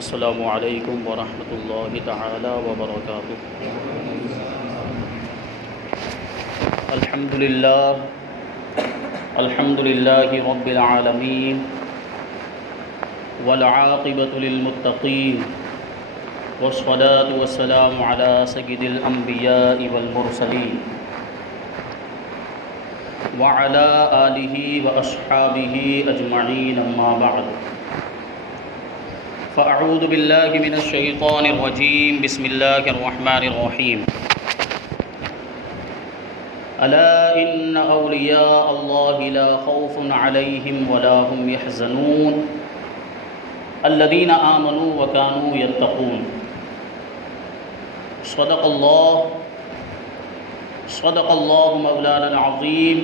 السلام علیکم ورحمۃ اللہ تعالی وبرکاتہ۔ الحمد للہ رب العالمین والعاقبۃ للمتقین والصلاة والسلام علی سید الانبیاء والمرسلین وعلی آلہ واصحابہ اجمعین، اما بعد فاعوذ باللہ من الشیطان الرجیم، بسم اللہ الرحمن الرحیم۔ الا ان اولیاء اللہ لا خوف علیہم ولا هم يحزنون الذین آمنوا وكانوا يتقون۔ صدق اللہ مولانا العظیم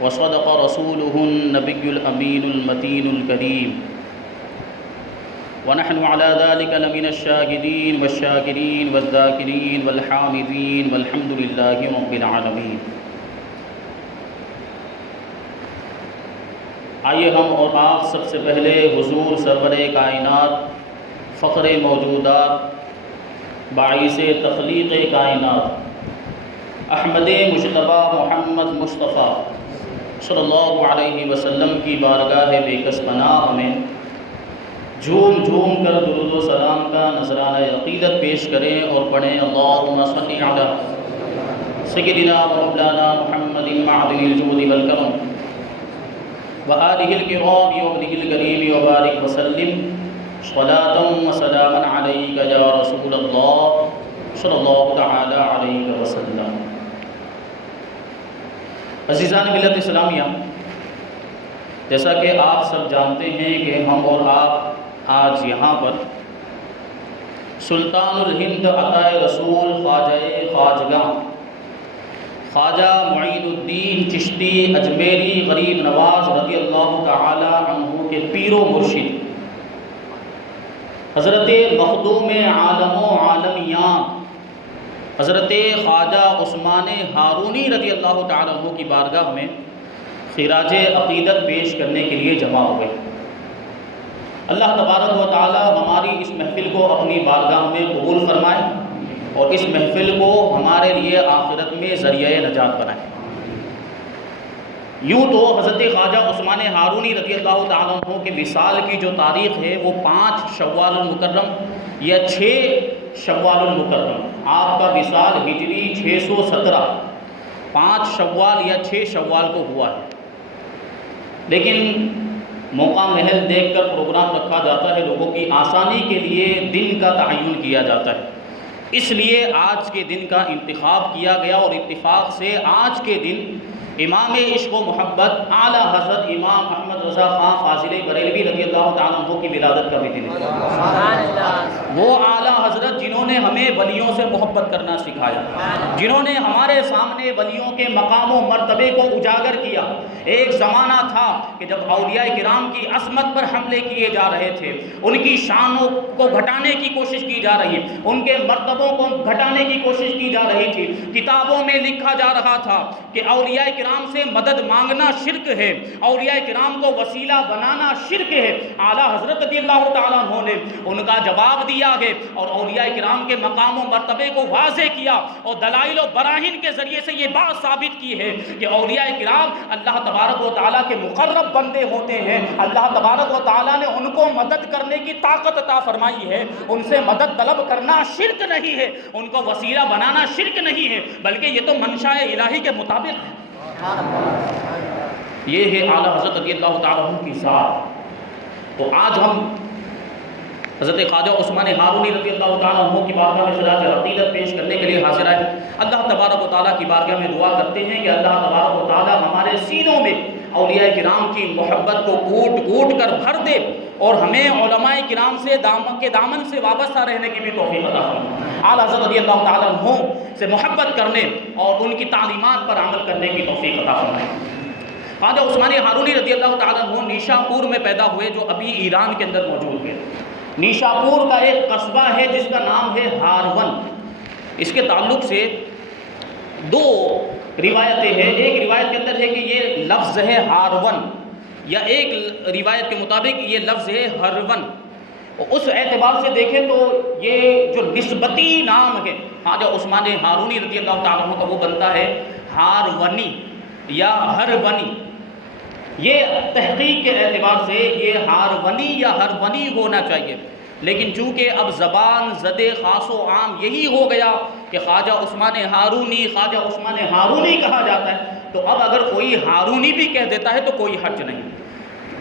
وصدق رسولہ النبی الامین المتین الکریم، ونحن على ذلك لمن الشاهدين والشاكرين والذاكرين والحامدين والحمد لله رب العالمين۔ آئیے ہم اور آپ سب سے پہلے حضور سرور کائنات، فخر موجودات، باعث تخلیق کائنات، احمد مجتبیٰ محمد مصطفیٰ صلی اللہ علیہ وسلم کی بارگاہ بے کس پناہ میں جھوم جھوم کر درود و سلام کا نذرانہ عقیدت پیش کریں اور پڑھیں اللہم صل علی سیدنا و مولانا محمد معدن الجود والکرم وآلہ الکرام وابنہ الکریم وبارک وسلم صلاۃ و سلاما علیک یا رسول اللہ صلی اللہ تعالی علیہ وسلم۔ عزیزان ملت اسلامیہ، جیسا کہ آپ سب جانتے ہیں کہ ہم اور آپ آج یہاں پر سلطان الہند عطائے رسول خواجہ معین الدین چشتی اجمیری غریب نواز رضی اللہ تعالی عنہ کے پیر و مرشد حضرت مخدوم عالم و عالمیاں حضرت خواجہ عثمان ہارونی رضی اللہ تعالی عنہ کی بارگاہ میں خراج عقیدت پیش کرنے کے لیے جمع ہوئے۔ اللہ تبارک و تعالی ہماری اس محفل کو اپنی بارگاہ میں قبول فرمائے اور اس محفل کو ہمارے لیے آخرت میں ذریعہ نجات بنائے۔ یوں تو حضرت خواجہ عثمان ہارونی رضی اللہ تعالیٰ عنہ کے وصال کی جو تاریخ ہے وہ 5 شوال المکرم یا 6 شوال المکرم، آپ کا وصال ہجری 617 5 شوال یا 6 شوال کو ہوا ہے، لیکن موقع محل دیکھ کر پروگرام رکھا جاتا ہے، لوگوں کی آسانی کے لیے دن کا تعین کیا جاتا ہے، اس لیے آج کے دن کا انتخاب کیا گیا اور اتفاق سے آج کے دن امام عشق و محبت اعلیٰ حضرت امام احمد رضا خان فاضل بریلوی رضی اللہ تعالیٰ عنہ کی ولادت کا بھی دن ہے۔ وہ اعلیٰ حضرت جنہوں نے ہمیں ولیوں سے محبت کرنا سکھایا، جنہوں نے ہمارے سامنے ولیوں کے مقام و مرتبے کو اجاگر کیا۔ ایک زمانہ تھا کہ جب اولیاء کرام کی عظمت پر حملے کیے جا رہے تھے، ان کی شانوں کو گھٹانے کی کوشش کی جا رہی، ان کے مرتبوں کو گھٹانے کی کوشش کی جا رہی تھی، کتابوں میں لکھا جا رہا تھا کہ اولیاء کرام سے مدد مانگنا شرک ہے، اولیاء کرام کو وسیلہ بنانا شرک ہے۔ اعلیٰ حضرت رضی اللہ تعالیٰ عنہ نے ان کا جواب دیا ہے اور اولیاء کرام کے مقام و مرتبے کو واضح کیا اور دلائل و براہین کے ذریعے سے یہ بات ثابت کی ہے کہ اولیاء کرام اللہ تبارک و تعالیٰ کے مقرب بندے ہوتے ہیں، اللہ تبارک و تعالیٰ نے ان کو مدد کرنے کی طاقت عطا فرمائی ہے، ان سے مدد طلب کرنا شرک نہیں ہے، ان کو وسیلہ بنانا شرک نہیں ہے، بلکہ یہ تو منشاء الہی کے مطابق ہے۔ یہ ہے اعلیٰ حضرت رضی اللہ تعالیٰ عنہ کی ذات۔ تو آج ہم حضرت خواجہ عثمان ہارونی رضی اللہ تعالیٰ عنہ کی بارگاہ میں خراج عقیدت پیش کرنے کے لیے حاضر آئے۔ اللہ تبارک و تعالیٰ کی بارگاہ میں دعا کرتے ہیں کہ اللہ تبارک و تعالیٰ ہمارے سینوں میں اولیاء کرام کی محبت کو کوٹ کوٹ کر بھر دے اور ہمیں علماء کرام سے دامن سے وابستہ رہنے کی بھی توفیق عطا فرمائے۔ اعلیٰ حضرت رضی اللہ تعالیٰ عنہ سے محبت کرنے اور ان کی تعلیمات پر عمل کرنے کی توفیق عطا فرمائے۔ خواجہ عثمان ہارونی رضی اللہ تعالیٰ عنہ نیشاپور میں پیدا ہوئے، جو ابھی ایران کے اندر موجود ہے۔ نیشاپور کا ایک قصبہ ہے جس کا نام ہے ہارون۔ اس کے تعلق سے 2 روایتیں ہیں۔ ایک روایت کے اندر ہے کہ یہ لفظ ہے ہارون، یا ایک روایت کے مطابق یہ لفظ ہے ہرون۔ اس اعتبار سے دیکھیں تو یہ جو نسبتی نام ہے خواجہ عثمان ہارونی رضی اللہ تعالیٰ عنہ کا وہ بنتا ہے ہارونی یا ہرونی. یہ تحقیق کے اعتبار سے یہ ہارونی یا ہرونی ہونا چاہیے، لیکن چونکہ اب زبان زد خاص و عام یہی ہو گیا کہ خواجہ عثمان ہارونی خواجہ عثمان ہارونی کہا جاتا ہے، تو اب اگر کوئی ہارونی بھی کہہ دیتا ہے تو کوئی حرج نہیں.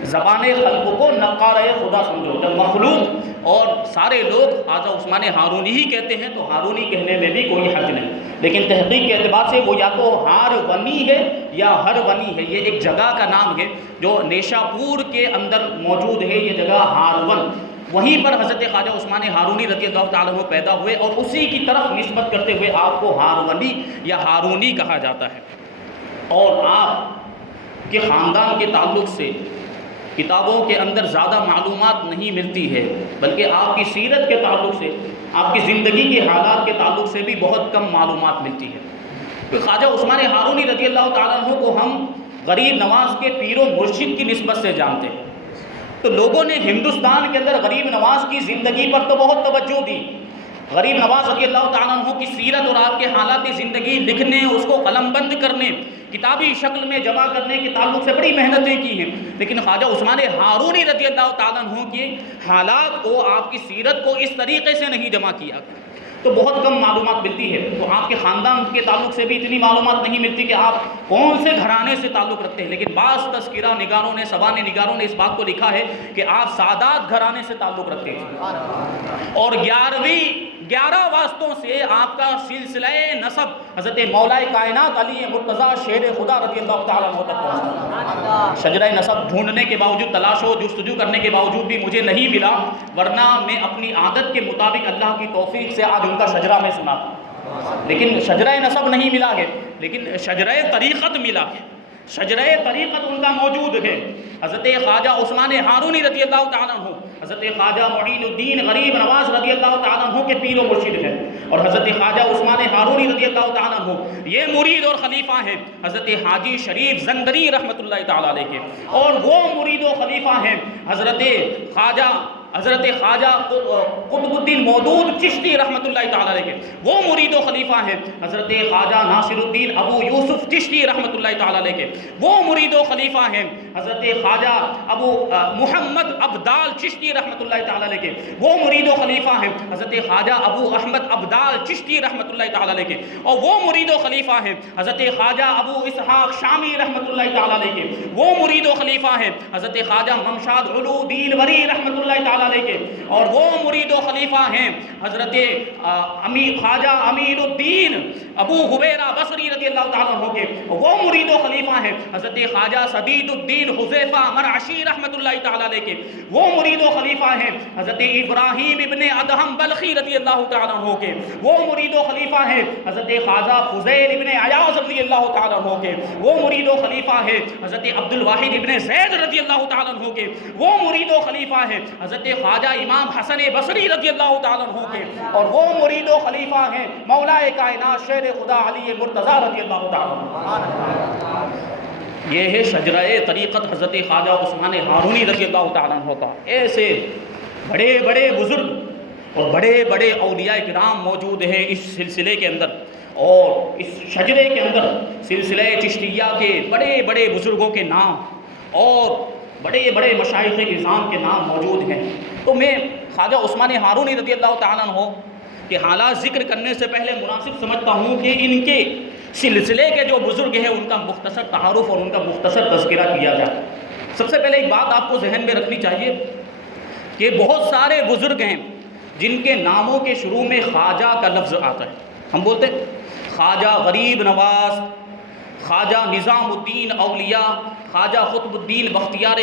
زبان خلق کو نقارہ خدا سمجھو، جب مخلوق اور سارے لوگ خواجہ عثمان ہارونی ہی کہتے ہیں تو ہارونی کہنے میں بھی کوئی حرج نہیں. لیکن تحقیق کے اعتبار سے وہ یا تو ہارونی ہے یا ہرونی ہے. یہ ایک جگہ کا نام ہے جو نیشا پور کے اندر موجود ہے، یہ جگہ ہارون. وہیں پر حضرت خواجہ عثمان ہارونی رضی اللہ تعالیٰ عنہ پیدا ہوئے اور اسی کی طرف نسبت کرتے ہوئے آپ کو ہارونی یا ہارونی کہا جاتا ہے. اور آپ کے خاندان کے تعلق سے کتابوں کے اندر زیادہ معلومات نہیں ملتی ہے، بلکہ آپ کی سیرت کے تعلق سے، آپ کی زندگی کے حالات کے تعلق سے بھی بہت کم معلومات ملتی ہے. تو خواجہ عثمان ہارونی رضی اللہ تعالیٰ عنہ کو ہم غریب نواز کے پیر و مرشد کی نسبت سے جانتے ہیں. تو لوگوں نے ہندوستان کے اندر غریب نواز کی زندگی پر تو بہت توجہ دی. غریب نواز رضی اللہ تعالیٰ عنہ کی سیرت اور آپ کے حالات زندگی لکھنے، اس کو قلم بند کرنے، کتابی شکل میں جمع کرنے کے تعلق سے بڑی محنتیں کی ہیں. لیکن خواجہ عثمان ہارونی رضی اللہ تعالیٰ عنہ کے حالات کو، آپ کی سیرت کو اس طریقے سے نہیں جمع کیا، تو بہت کم معلومات ملتی ہے. تو آپ کے خاندان کے تعلق سے بھی اتنی معلومات نہیں ملتی کہ آپ کون سے گھرانے سے تعلق رکھتے ہیں. لیکن بعض تذکرہ نگاروں نے، سوانح نگاروں نے اس بات کو لکھا ہے کہ آپ سادات گھرانے سے تعلق رکھتے ہیں، اور 11 واسطوں سے آپ کا سلسلہ نسب حضرت مولا کائنات علی مرتضیٰ شیر خدا رضی اللہ تعالیٰ عنہ تک پہنچا. شجرہ نسب ڈھونڈنے کے باوجود، تلاش و جستجو کرنے کے باوجود بھی مجھے نہیں ملا، ورنہ میں اپنی عادت کے مطابق اللہ کی توفیق سے آج ان کا شجرہ میں سنا تھا. لیکن شجرہ نسب نہیں ملا ہے، لیکن شجرہ طریقت ملا ہے. شجرہ طریقت ان کا موجود ہے. حضرت خواجہ عثمان ہارونی رضی اللہ تعالیٰ عنہ حضرت خواجہ معین الدین غریب نواز رضی اللہ تعالیٰ عنہ کے پیر و مرشد ہیں، اور حضرت خواجہ عثمان ہارونی رضی اللہ تعالیٰ عنہ یہ مرید اور خلیفہ ہیں حضرت حاجی شریف زندری رحمۃ اللہ تعالیٰ علیہ کے. اور وہ مرید و خلیفہ ہیں حضرت خواجہ قطب الدین مودود چشتی رحمۃ اللہ تعالیٰ علیہ کے. وہ مرید و خلیفہ ہیں حضرت خواجہ ناصر الدین ابو یوسف چشتی رحمۃ اللہ تعالیٰ علیہ کے. وہ مرید و خلیفہ ہیں حضرت خواجہ ابو محمد ابدال چشتی رحمۃ اللہ تعالیٰ علیہ کے. وہ مرید و خلیفہ ہیں حضرت خواجہ ابو احمد ابدال چشتی رحمۃ اللہ تعالیٰ علیہ کے. اور وہ مرید و خلیفہ ہیں حضرت خواجہ ابو اسحاق شامی رحمۃ اللہ تعالیٰ علیہ کے. وہ مرید و خلیفہ ہیں حضرت خواجہ ممشاد علو الدین وری رحمۃ اللہ تعالیٰ علیہ کے. اور وہ مرید و خلیفہ ہیں حضرت خواجہ امین الدین ابو حبیرہ بصری رضی اللہ تعالیٰ عنہ کے. وہ مرید و خلیفہ ہیں حضرت خواجہ سدید الدین حذیفہ مرعشی رحمۃ اللہ تعالیٰ علیہ کے. وہ مرید و خلیفہ ہیں حضرت ابراہیم ابن ادہم بلخی رضی اللہ تعالیٰ عنہ کے. وہ مرید و خلیفہ ہیں حضرت خواجہ فضیل ابن عیاض رضی اللہ تعالیٰ عنہ کے. وہ مرید و خلیفہ ہیں حضرت عبد الواحد ابن زید رضی اللہ تعالیٰ عنہ کے. وہ مرید و خلیفہ ہیں حضرت خواجہ امام حسن بصری رضی اللہ تعالیٰ عنہ کے. اور وہ مرید و خلیفہ ہیں مولا کائنات شیر خدا علی مرتضیٰ رضی اللہ تعالیٰ عنہ. یہ ہے شجرہ طریقت حضرت خواجہ عثمان ہارونی رضی اللہ تعالیٰ عنہ کا. ایسے بڑے بڑے بزرگ اور بڑے بڑے اولیاء کرام موجود ہیں اس سلسلے کے اندر، اور اس شجرے کے اندر سلسلہ چشتیہ کے بڑے بڑے بزرگوں کے نام اور بڑے بڑے مشائخ اعظام کے نام موجود ہیں. تو میں خواجہ عثمان ہارونی رضی اللہ تعالیٰ عنہ کے حالات ذکر کرنے سے پہلے مناسب سمجھتا ہوں کہ ان کے سلسلے کے جو بزرگ ہیں ان کا مختصر تعارف اور ان کا مختصر تذکرہ کیا جائے. سب سے پہلے ایک بات آپ کو ذہن میں رکھنی چاہیے کہ بہت سارے بزرگ ہیں جن کے ناموں کے شروع میں خواجہ کا لفظ آتا ہے. ہم بولتے ہیں خواجہ غریب نواز، خواجہ نظام الدین اولیاء، خواجہ قطب الدین بختیار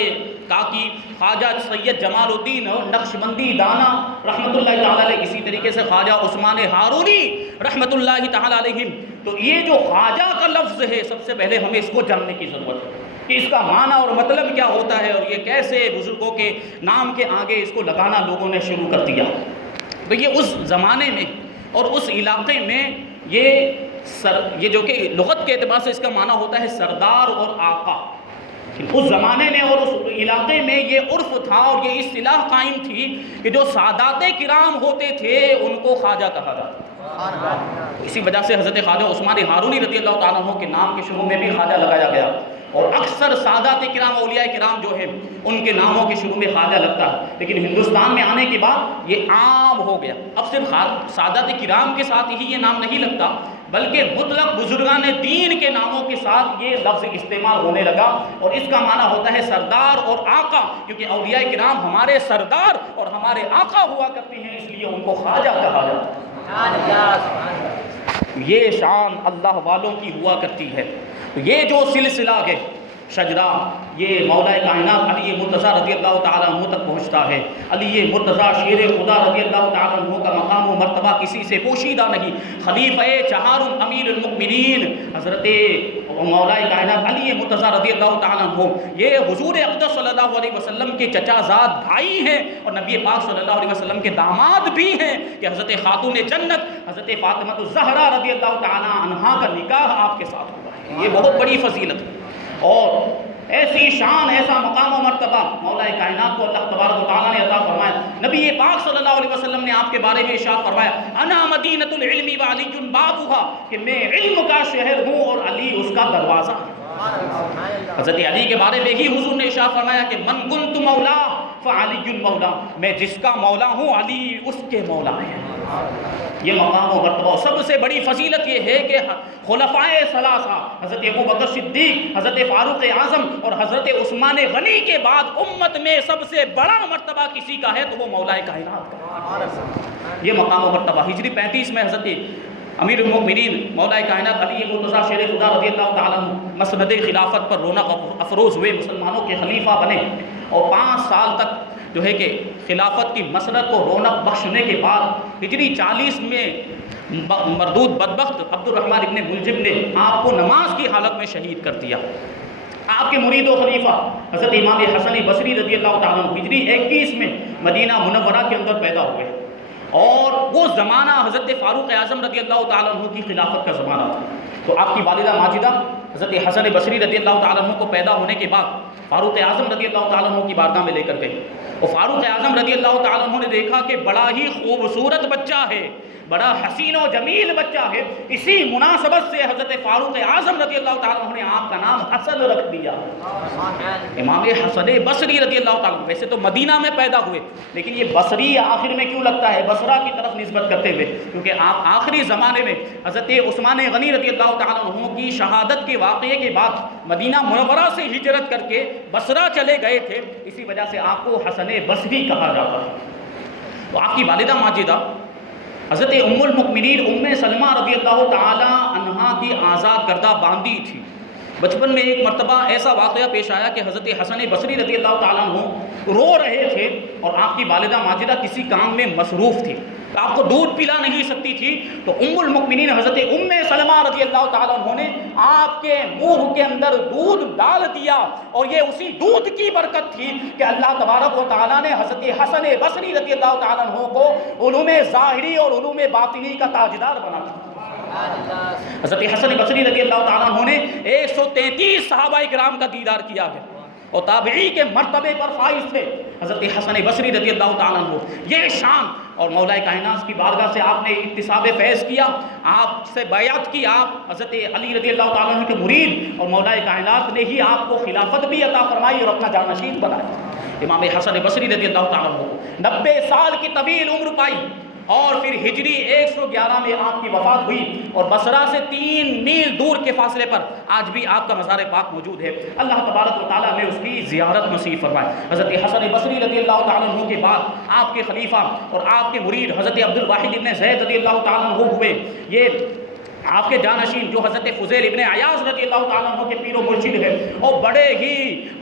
کاکی، خواجہ سید جمال الدین نقشبندی دانا رحمۃ اللہ تعالیٰ علیہ، اسی طریقے سے خواجہ عثمان ہارونی رحمۃ اللہ تعالیٰ علیہ. تو یہ جو خواجہ کا لفظ ہے سب سے پہلے ہمیں اس کو جاننے کی ضرورت ہے کہ اس کا معنی اور مطلب کیا ہوتا ہے، اور یہ کیسے بزرگوں کے نام کے آگے اس کو لگانا لوگوں نے شروع کر دیا. تو یہ اس زمانے میں اور اس علاقے میں یہ جو کہ لغت کے اعتبار سے اس کا معنی ہوتا ہے سردار اور آقا. اس زمانے میں اور اس علاقے میں یہ عرف تھا اور یہ اصطلاح قائم تھی کہ جو سادات کرام ہوتے تھے ان کو خواجہ کہا جاتا. اسی وجہ سے حضرت خواجہ عثمان ہارونی رضی اللہ تعالیٰ عنہ کے نام کے شروع میں بھی خواجہ لگایا گیا. اور اکثر سادات کرام اولیاء کرام جو ہیں ان کے ناموں کے شروع میں خواجہ لگتا ہے. لیکن ہندوستان میں آنے کے بعد یہ عام ہو گیا. اب صرف سادات کرام کے ساتھ ہی یہ نام نہیں لگتا بلکہ مطلق بزرگان دین کے ناموں کے ساتھ یہ لفظ استعمال ہونے لگا. اور اس کا معنی ہوتا ہے سردار اور آقا، کیونکہ اولیاء کرام ہمارے سردار اور ہمارے آقا ہوا کرتے ہیں، اس لیے ان کو خواجہ کہا جاتا ہے. یہ شان اللہ والوں کی ہوا کرتی ہے. یہ جو سلسلہ ہے شجرہ، یہ مولا کائنات علی مرتضیٰ رضی اللہ تعالیٰ عنہ تک پہنچتا ہے. علی مرتضیٰ شیر خدا رضی اللہ تعالیٰ عنہ کا مقام و مرتبہ کسی سے پوشیدہ نہیں. خلیفہ چہارم امیر المؤمنین حضرت مولا کائنات علی مرتضیٰ رضی اللہ تعالیٰ عنہ یہ حضور اقدس صلی اللہ علیہ وسلم کے چچا زاد بھائی ہیں اور نبی پاک صلی اللہ علیہ وسلم کے داماد بھی ہیں کہ حضرت خاتون جنت حضرت فاطمہ الزہرا رضی اللہ تعالیٰ عنہا کا نکاح آپ کے ساتھ ہوا ہے. یہ بہت بڑی فضیلت ہے اور ایسی شان، ایسا مقام و مرتبہ مولا کائنات کو اللہ تبارک و تعالیٰ نے عطا فرمایا. نبی پاک صلی اللہ علیہ وسلم نے آپ کے بارے میں ارشاد فرمایا انا مدینۃ العلم وعلی بابها، کہ میں علم کا شہر ہوں اور علی اس کا دروازہ ہے. حضرت علی کے بارے میں ہی حضور نے ارشاد فرمایا کہ من کنت مولا فعلی مولا، میں جس کا مولا ہوں علی اس کے مولا ہے. یہ مقام و مرتبہ. سب سے بڑی فضیلت یہ ہے کہ خلفائے ثلاثہ حضرت ابوبکر صدیق، حضرت فاروق اعظم اور حضرت عثمان غنی کے بعد امت میں سب سے بڑا مرتبہ کسی کا ہے تو وہ مولا کائنات کا. یہ مقام و مرتبہ. ہجری 35 میں حضرت امیر المؤمنین مولا کائنات علی مرتضیٰ شیر خدا رضی اللہ تعالیٰ عنہ مسند خلافت پر رونق افروز ہوئے، مسلمانوں کے خلیفہ بنے اور 5 سال تک جو ہے کہ خلافت کی مسرت کو رونق بخشنے کے بعد ہجری 40 میں مردود بدبخت عبد الرحمن ابن ملجم نے آپ کو نماز کی حالت میں شہید کر دیا. آپ کے مرید و خلیفہ حضرت امام حسن بصری رضی اللہ تعالیٰ عنہ ہجری 21 میں مدینہ منورہ کے اندر پیدا ہوئے اور وہ زمانہ حضرت فاروق اعظم رضی اللہ تعالیٰ عنہ کی خلافت کا زمانہ تھا. تو آپ کی والدہ ماجدہ حضرت حسن بصری رضی اللہ تعالیٰ عنہ کو پیدا ہونے کے بعد فاروق اعظم رضی اللہ تعالیٰ عنہ کی بارگاہ میں لے کر گئے اور فاروق اعظم رضی اللہ تعالیٰ عنہ نے دیکھا کہ بڑا ہی خوبصورت بچہ ہے، بڑا حسین و جمیل بچہ ہے. اسی مناسبت سے حضرت فاروق اعظم رضی اللہ تعالیٰ عنہ نے آپ کا نام حسن رکھ دیا. امام حسن بصری رضی اللہ تعالیٰ عنہ ویسے تو مدینہ میں پیدا ہوئے لیکن یہ بصری آخر میں کیوں لگتا ہے بصرہ کی طرف نسبت کرتے ہوئے، کیونکہ آپ آخری زمانے میں حضرت عثمان غنی رضی اللہ تعالیٰ عنہ کی شہادت کے واقعے کے بعد مدینہ منورہ سے ہجرت کر کے بصرہ چلے گئے تھے، اسی وجہ سے آپ کو حسن بصری کہا جاتا ہے. تو آپ کی والدہ ماجدہ حضرت ام المؤمنین ام سلمہ رضی اللہ تعالی عنہا کی آزاد کردہ باندی تھی. بچپن میں ایک مرتبہ ایسا واقعہ پیش آیا کہ حضرت حسن بصری رضی اللہ تعالیٰ عنہ رو رہے تھے اور آپ کی والدہ ماجدہ کسی کام میں مصروف تھی، آپ کو دودھ پلا نہیں سکتی تھی. تو ام المؤمنین حضرت ام سلمہ رضی اللہ تعالیٰ عنہ نے آپ کے منہ کے اندر دودھ ڈال دیا اور یہ اسی دودھ کی برکت تھی کہ اللہ تبارک و تعالیٰ نے حضرت حسن بصری رضی اللہ تعالیٰ عنہ کو علوم ظاہری اور علوم باطنی کا تاجدار بنا دیا. حضرت حسن بصری رضی اللہ تعالیٰ عنہ نے 133 صحابہ کرام کا دیدار کیا ہے اور تابعی کے مرتبے پر فائز تھے حضرت حسن بصری رضی اللہ تعالیٰ عنہ. یہ شان اور مولا کائنات کی بارگاہ سے آپ نے اکتساب فیض کیا، آپ سے بیعت کی، آپ حضرت علی رضی اللہ تعالیٰ عنہ کے مرید اور مولا کائنات نے ہی آپ کو خلافت بھی عطا فرمائی اور اپنا جانشین بنایا. امام حسن بصری رضی اللہ تعالیٰ عنہ 90 سال کی طویل عمر پائی اور پھر ہجری 111 میں آپ کی وفات ہوئی اور بصرہ سے 3 میل دور کے فاصلے پر آج بھی آپ کا مزار پاک موجود ہے. اللہ تبارک و تعالیٰ نے اس کی زیارت نصیب فرمائے. حضرت حسن بصری رضی اللہ تعالیٰ عنہ کے بعد آپ کے خلیفہ اور آپ کے مرید حضرت عبد الواحد ابن زید رضی اللہ تعالیٰ عنہ ہوئے. یہ آپ کے جانشین جو حضرت فضیل ابن عیاض رضی اللہ تعالیٰ عنہ کے پیر و مرشد ہے اور بڑے ہی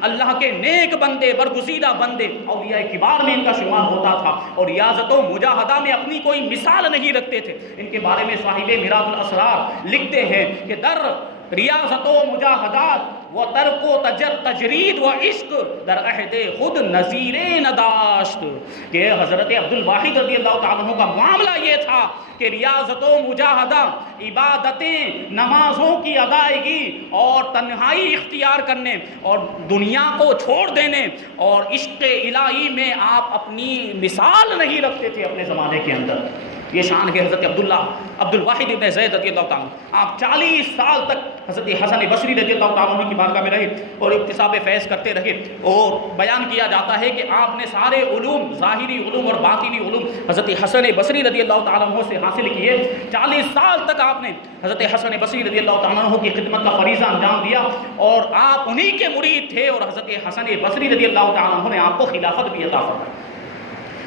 اللہ کے نیک بندے، برگزیدہ بندے، اولیاء کبار میں ان کا شمار ہوتا تھا اور ریاضت و مجاہدہ میں اپنی کوئی مثال نہیں رکھتے تھے. ان کے بارے میں صاحب میراث الاسرار لکھتے ہیں کہ در ریاضت و مجاہدات و ترک و تجرید و عشق در عہد خود نظیر نداشت، کہ حضرت عبدالواحد رضی اللہ تعالیٰ عنہ کا معاملہ یہ تھا کہ ریاضت و مجاہدہ، عبادتیں، نمازوں کی ادائیگی اور تنہائی اختیار کرنے اور دنیا کو چھوڑ دینے اور عشق الہی میں آپ اپنی مثال نہیں رکھتے تھے اپنے زمانے کے اندر۔ یہ شان ہے حضرت عبدالواحد ابن زید رضی اللہ تعالیٰ عنہ۔ آپ 40 سال تک حضرت حسن بصری رضی اللہ تعالیٰ عنہ کی بارگاہ میں رہے اور اکتساب فیض کرتے رہے، اور بیان کیا جاتا ہے کہ آپ نے سارے علوم، ظاہری علوم اور باطنی علوم حضرت حسن بصری رضی اللہ تعالیٰ عنہ سے حاصل کیے۔ 40 سال تک آپ نے حضرت حسن بصری رضی اللہ تعالیٰ عنہ کی خدمت کا فریضہ انجام دیا، اور آپ انہی کے مرید تھے، اور حضرت حسن بصری رضی اللہ تعالیٰ عنہ نے آپ کو خلافت بھی عطا فرمائی۔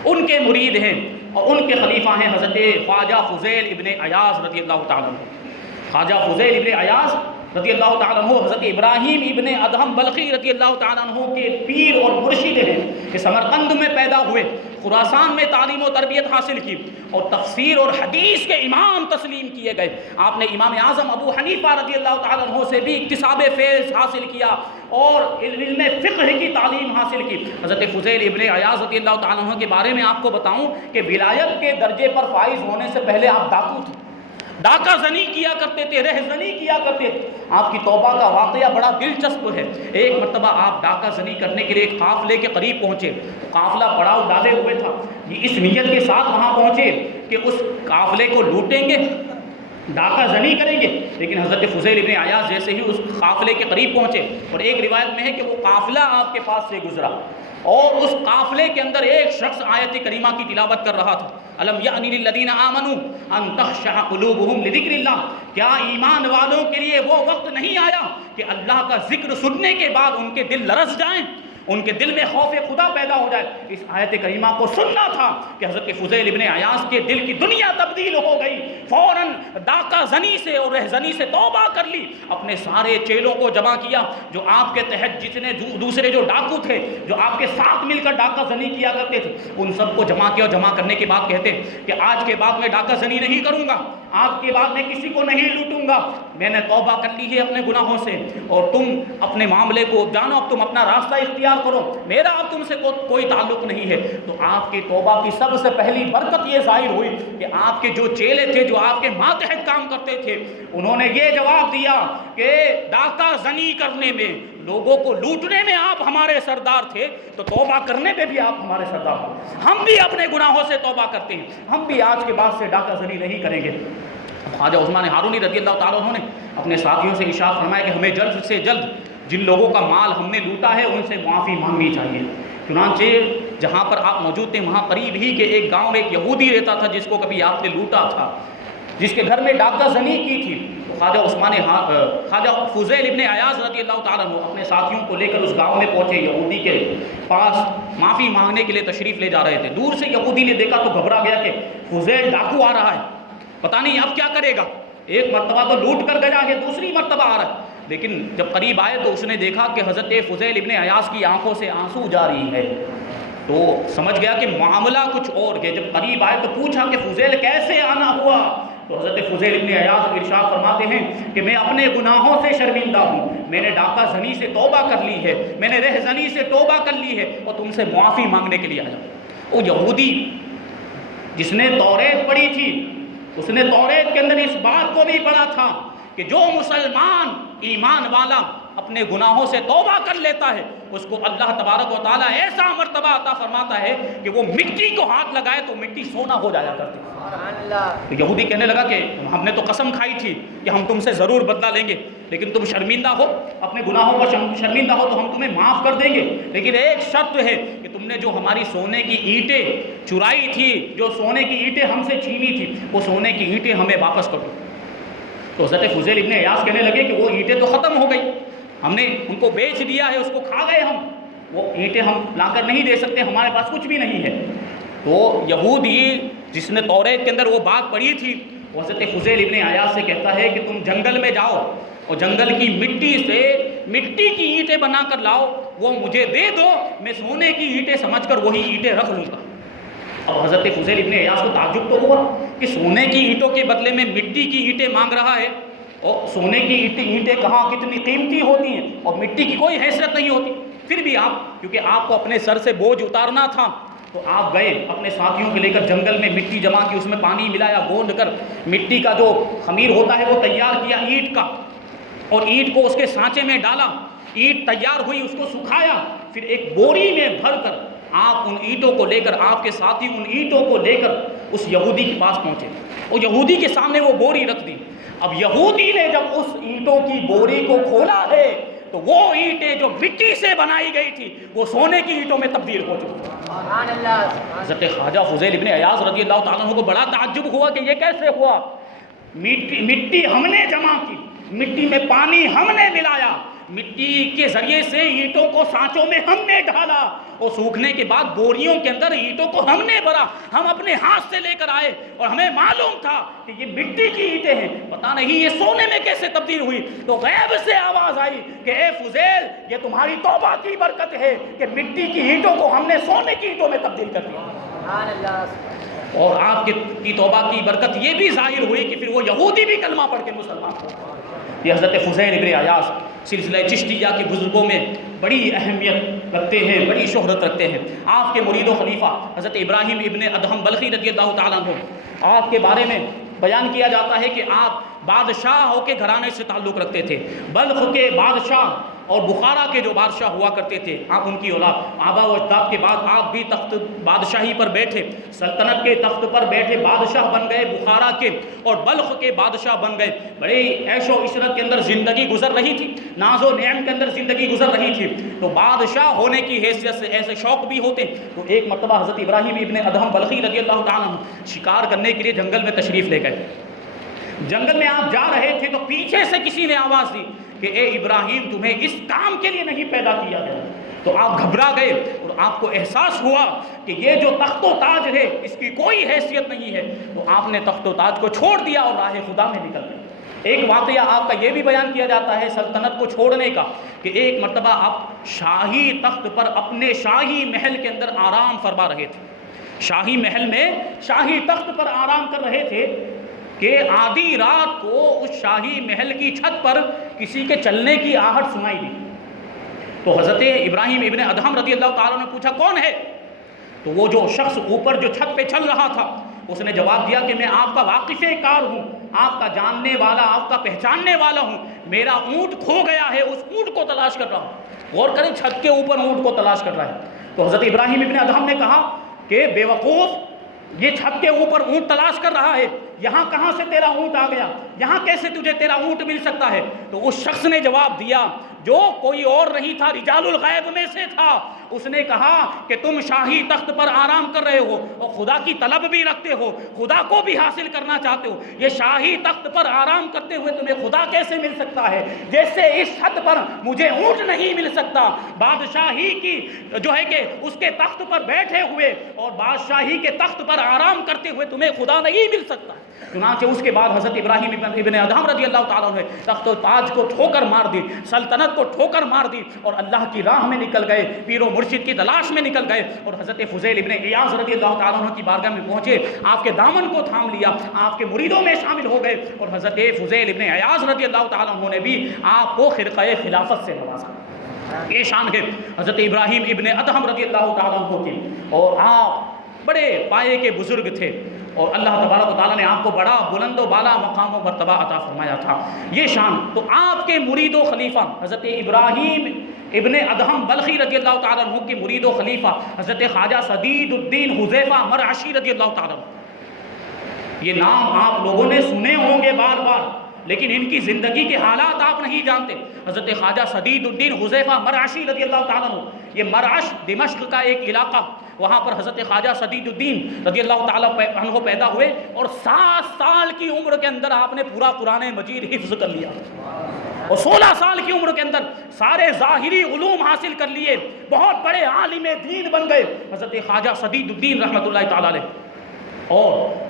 ان کے مرید ہیں اور ان کے خلیفہ ہیں حضرت خواجہ فضیل ابن عیاض رضی اللہ تعالیٰ عنہ۔ خواجہ فضیل ابن عیاض رضی اللہ تعالیٰ عنہ حضرت ابراہیم ابن ادہم بلخی رضی اللہ تعالیٰ عنہ کے پیر اور مرشد ہیں، کہ سمرقند میں پیدا ہوئے، خراسان میں تعلیم و تربیت حاصل کی، اور تفسیر اور حدیث کے امام تسلیم کیے گئے۔ آپ نے امام اعظم ابو حنیفہ رضی اللہ تعالیٰ عنہ سے بھی اکتساب فیض حاصل کیا اور علم فقہ کی تعلیم حاصل کی۔ حضرت فضیل ابن عیاض رضی اللہ تعالیٰ عنہ کے بارے میں آپ کو بتاؤں کہ ولایت کے درجے پر فائز ہونے سے پہلے آپ ڈاکو تھے، ڈاکہ زنی کیا کرتے تھے، رہزنی کیا کرتے تھے۔ آپ کی توبہ کا واقعہ بڑا دلچسپ ہے۔ ایک مرتبہ آپ ڈاکہ زنی کرنے کے لیے ایک قافلے کے قریب پہنچے، قافلہ پڑاؤ ڈالے ہوئے تھا، یہ اس نیت کے ساتھ وہاں پہنچے کہ اس قافلے کو لوٹیں گے، ڈاکہ زنی کریں گے، لیکن حضرت فضیل ابن عیاض جیسے ہی اس قافلے کے قریب پہنچے، اور ایک روایت میں ہے کہ وہ قافلہ آپ کے پاس سے گزرا، اور اس قافلے کے اندر ایک شخص آیت کریمہ کی تلاوت کر رہا تھا، الم یأن للذین آمنوا ان تخشع قلوبہم لذکر اللہ، کیا ایمان والوں کے لیے وہ وقت نہیں آیا کہ اللہ کا ذکر سننے کے بعد ان کے دل لرز جائیں، ان کے دل میں خوف خدا پیدا ہو جائے۔ اس آیت کریمہ کو سننا تھا کہ حضرت فضیل ابن عیاض کے دل کی دنیا تبدیل ہو گئی، فوراً ڈاکہ زنی سے اور رہزنی سے توبہ کر لی، اپنے سارے چیلوں کو جمع کیا، جو آپ کے تحت جتنے دوسرے جو ڈاکو تھے، جو آپ کے ساتھ مل کر ڈاکہ زنی کیا کرتے تھے، ان سب کو جمع کیا، اور جمع کرنے کے بعد کہتے کہ آج کے بعد میں ڈاکہ زنی نہیں کروں گا، آج کے بعد میں کسی کو نہیں لوٹوں گا، میں نے توبہ کر لی ہے اپنے گناہوں سے، اور تم اپنے معاملے کو جانو، اب تم اپنا راستہ اختیار کرو، میرا اب تم سے کوئی تعلق نہیں ہے۔ تو آپ کی توبہ کی سب سے پہلی برکت یہ ظاہر ہوئی کہ آپ کے جو چیلے تھے، جو آپ کے ماتحت کام کرتے تھے، انہوں نے یہ جواب دیا کہ ڈاکہ زنی کرنے میں، لوگوں کو لوٹنے میں آپ ہمارے سردار تھے، تو توبہ کرنے میں بھی آپ ہمارے سردار ہیں، ہم بھی اپنے گناہوں سے توبہ کرتے ہیں، ہم بھی آج کے بعد سے ڈاکہ زنی نہیں کریں گے۔ خواجہ عثمان ہارونی رضی اللہ تعالیٰ عنہ نے اپنے ساتھیوں سے ارشاد فرمایا کہ ہمیں جلد سے جلد جن لوگوں کا مال ہم نے لوٹا ہے ان سے معافی مانگنی چاہیے۔ چنانچہ جہاں پر آپ موجود تھے وہاں قریب ہی کے ایک گاؤں میں ایک یہودی رہتا تھا جس کو کبھی آپ نے لوٹا تھا، جس کے گھر میں ڈاکہ زنی کی تھی۔ خواجہ فضیل ابن عیاض رضی اللہ تعالیٰ عنہ اپنے ساتھیوں کو لے کر اس گاؤں میں پہنچے، یہودی کے پاس معافی مانگنے کے لیے تشریف لے جا رہے تھے۔ دور سے یہودی نے دیکھا تو گھبرا گیا کہ فضیل ڈاکو آ رہا ہے، پتہ نہیں اب کیا کرے گا، ایک مرتبہ تو لوٹ کر گیا ہے، دوسری مرتبہ آ رہا ہے۔ لیکن جب قریب آئے تو اس نے دیکھا کہ حضرت فضیل ابن عیاض کی آنکھوں سے آنسو جاری ہے، تو سمجھ گیا کہ معاملہ کچھ اور ہے۔ جب قریب آئے تو پوچھا کہ فضیل کیسے آنا ہوا، تو حضرت فضیل ابن عیاض ارشاد فرماتے ہیں کہ میں اپنے گناہوں سے شرمندہ ہوں، میں نے ڈاکہ زنی سے توبہ کر لی ہے، میں نے رہزنی سے توبہ کر لی ہے، اور تم سے معافی مانگنے کے لیے آیا۔ وہ یہودی جس نے توریت پڑھی تھی، اس نے توریت کے اندر اس بات کو بھی پڑھا تھا کہ جو مسلمان ایمان والا اپنے گناہوں سے توبہ کر لیتا ہے اس کو اللہ تبارک و تعالیٰ ایسا مرتبہ عطا فرماتا ہے کہ وہ مٹی کو ہاتھ لگائے تو مٹی سونا ہو جایا کرتی ہے۔ تو یہودی کہنے لگا کہ ہم نے تو قسم کھائی تھی کہ ہم تم سے ضرور بدلہ لیں گے، لیکن تم شرمندہ ہو، اپنے گناہوں پر شرمندہ ہو تو ہم تمہیں معاف کر دیں گے، لیکن ایک شرط ہے کہ تم نے جو ہماری سونے کی اینٹیں چرائی تھی، جو سونے کی اینٹیں ہم سے چھینی تھی، وہ سونے کی اینٹیں ہمیں واپس کرو۔ تو حضرت فضیل ابن عیاض کہنے لگے کہ وہ اینٹیں تو ختم ہو گئی، ہم نے ان کو بیچ دیا ہے، اس کو کھا گئے ہم، وہ اینٹیں ہم لا کر نہیں دے سکتے، ہمارے پاس کچھ بھی نہیں ہے۔ تو یہودی جس نے توریت کے اندر وہ بات پڑھی تھی، وہ حضرت فضیل ابن عیاض سے کہتا ہے کہ تم جنگل میں جاؤ اور جنگل کی مٹی سے مٹی کی اینٹیں بنا کر لاؤ، وہ مجھے دے دو، میں سونے کی اینٹیں سمجھ کر وہی اینٹیں رکھ لوں گا۔ اب حضرت فضیل ابن عیاض کو تعجب تو ہوا کہ سونے کی اینٹوں کے بدلے میں مٹی کی اینٹیں مانگ رہا ہے، اور سونے کی اینٹیں کہاں کتنی قیمتی ہوتی ہیں اور مٹی کی کوئی حیثیت نہیں ہوتی، پھر بھی آپ کیونکہ آپ کو اپنے سر سے بوجھ اتارنا تھا تو آپ گئے اپنے ساتھیوں کو لے کر جنگل میں، مٹی جمع کی، اس میں پانی ملایا، گوندھ کر مٹی کا جو خمیر ہوتا ہے وہ تیار کیا اینٹ کا، اور اینٹ کو اس کے سانچے میں ڈالا، اینٹ تیار ہوئی، اس کو سکھایا، پھر ایک بوری میں بھر کر آپ ان اینٹوں کو لے کر، آپ کے ساتھی ان اینٹوں کو لے کر اس یہودی کے پاس پہنچے، اور یہودی کے سامنے وہ بوری رکھ دی۔ اب یہودی نے جب اس اینٹوں کی بوری کو کھولا ہے تو وہ اینٹیں جو مٹی سے بنائی گئی تھی وہ سونے کی اینٹوں میں تبدیل ہو چکی۔ حضرت خواجہ فضیل ابن عیاض رضی اللہ تعالیٰ عنہ کو بڑا تعجب ہوا کہ یہ کیسے ہوا؟ مٹی ہم نے جمع کی، مٹی میں پانی ہم نے ملایا، مٹی کے ذریعے سے اینٹوں کو سانچوں میں ہم نے ڈالا، اور سوکھنے کے بعد بوریوں کے اندر اینٹوں کو ہم نے بھرا، ہم اپنے ہاتھ سے لے کر آئے، اور ہمیں معلوم تھا کہ یہ مٹی کی اینٹیں ہیں، پتہ نہیں یہ سونے میں کیسے تبدیل ہوئی۔ تو غیب سے آواز آئی کہ اے فضیل، یہ تمہاری توبہ کی برکت ہے کہ مٹی کی اینٹوں کو ہم نے سونے کی اینٹوں میں تبدیل کر دیا۔ اور آپ کی توبہ کی برکت یہ بھی ظاہر ہوئی کہ پھر وہ یہودی بھی کلمہ پڑھ کے مسلمان ہو۔ یہ حضرت فضیل ابن عیاض سلسلہ چشتیہ کے بزرگوں میں بڑی اہمیت رکھتے ہیں، بڑی شہرت رکھتے ہیں۔ آپ کے مرید و خلیفہ حضرت ابراہیم ابن ادہم بلخی رضی اللہ تعالیٰ عنہ، آپ کے بارے میں بیان کیا جاتا ہے کہ آپ بادشاہوں کے گھرانے سے تعلق رکھتے تھے، بلخ کے بادشاہ اور بخارا کے جو بادشاہ ہوا کرتے تھے، آپ ان کی اولاد، آبا و اجداد کے بعد آپ بھی تخت بادشاہی پر بیٹھے، سلطنت کے تخت پر بیٹھے، بادشاہ بن گئے بخارا کے اور بلخ کے بادشاہ بن گئے۔ بڑے عیش و عشرت کے اندر زندگی گزر رہی تھی، ناز و نعم کے اندر زندگی گزر رہی تھی۔ تو بادشاہ ہونے کی حیثیت سے ایسے شوق بھی ہوتے۔ تو ایک مرتبہ حضرت ابراہیم ابن ادہم بلخی رضی اللہ تعالیٰ عنہ شکار کرنے کے لیے جنگل میں تشریف لے گئے۔ جنگل میں آپ جا رہے تھے تو پیچھے سے کسی نے آواز دی کہ اے ابراہیم، تمہیں اس کام کے لیے نہیں پیدا کیا گیا۔ تو آپ گھبرا گئے اور آپ کو احساس ہوا کہ یہ جو تخت و تاج ہے اس کی کوئی حیثیت نہیں ہے۔ تو آپ نے تخت و تاج کو چھوڑ دیا اور راہ خدا میں نکل گئے۔ ایک واقعہ آپ کا یہ بھی بیان کیا جاتا ہے سلطنت کو چھوڑنے کا کہ ایک مرتبہ آپ شاہی تخت پر اپنے شاہی محل کے اندر آرام فرما رہے تھے، شاہی محل میں شاہی تخت پر آرام کر رہے تھے کہ آدھی رات کو اس شاہی محل کی چھت پر کسی کے چلنے کی آہٹ سنائی دی۔ تو حضرت ابراہیم ابن ادہم رضی اللہ تعالیٰ نے پوچھا کون ہے؟ تو وہ جو شخص اوپر جو چھت پہ چل رہا تھا اس نے جواب دیا کہ میں آپ کا واقف کار ہوں، آپ کا جاننے والا، آپ کا پہچاننے والا ہوں، میرا اونٹ کھو گیا ہے، اس اونٹ کو تلاش کر رہا ہوں۔ غور کریں، چھت کے اوپر اونٹ کو تلاش کر رہا ہے۔ تو حضرت ابراہیم ابن ادہم نے کہا کہ بے وقوف، یہ چھت کے اوپر اونٹ تلاش کر رہا ہے، یہاں کہاں سے تیرا اونٹ آ گیا؟ یہاں کیسے تجھے تیرا اونٹ مل سکتا ہے؟ تو اس شخص نے جواب دیا جو کوئی اور نہیں تھا، رجال الغیب میں سے تھا۔ اس نے کہا کہ تم شاہی تخت پر آرام کر رہے ہو اور خدا کی طلب بھی رکھتے ہو، خدا کو بھی حاصل کرنا چاہتے ہو، یہ شاہی تخت پر آرام کرتے ہوئے تمہیں خدا کیسے مل سکتا ہے؟ جیسے اس چھت پر مجھے اونٹ نہیں مل سکتا، بادشاہی کی جو ہے کہ اس کے تخت پر بیٹھے ہوئے اور بادشاہی کے تخت پر آرام کرتے ہوئے تمہیں خدا نہیں مل سکتا۔ چنانچہ اس کے بعد حضرت ابراہیم ابن ادہم رضی اللہ تعالیٰ عنہ تخت و تاج کو ٹھوکر مار دی، سلطنت کو ٹھوکر مار دی اور اللہ کی راہ میں نکل گئے، پیر و مرشد کی تلاش میں نکل گئے، اور حضرت فضیل ابن عیاض رضی اللہ تعالیٰ عنہ کی بارگاہ میں پہنچے، آپ کے دامن کو تھام لیا، آپ کے مریدوں میں شامل ہو گئے، اور حضرت فضیل ابن عیاض رضی اللہ تعالیٰ عنہ نے بھی آپ کو خرقہ خلافت سے نوازا۔ یہ شان ہے حضرت ابراہیم ابن ادہم رضی اللہ تعالیٰ عنہ کی، اور آپ بڑے پائے کے بزرگ تھے اور اللہ تبارک و تعالیٰ نے آپ کو بڑا بلند و بالا مقام و مرتبہ عطا فرمایا تھا۔ یہ شان تو آپ کے مرید و خلیفہ حضرت ابراہیم ابن ادہم بلخی رضی اللہ تعالیٰ عنہ کے مرید و خلیفہ حضرت خواجہ سدید الدین حذیفہ مرعشی رضی اللہ تعالیٰ عنہ، یہ نام آپ لوگوں نے سنے ہوں گے بار بار، لیکن ان کی زندگی کے حالات آپ نہیں جانتے۔ حضرت خواجہ سدید الدین حذیفہ مرعشی رضی اللہ تعالیٰ عنہ، یہ مرعش دمشق کا ایک علاقہ، وہاں پر حضرت خواجہ سدید الدین رضی اللہ تعالیٰ عنہ پیدا ہوئے، اور 7 سال کی عمر کے اندر آپ نے پورا قرآن مجید حفظ کر لیا، اور 16 سال کی عمر کے اندر سارے ظاہری علوم حاصل کر لیے، بہت بڑے عالم دین بن گئے حضرت خواجہ سدید الدین رحمۃ اللہ تعالیٰ علیہ۔ اور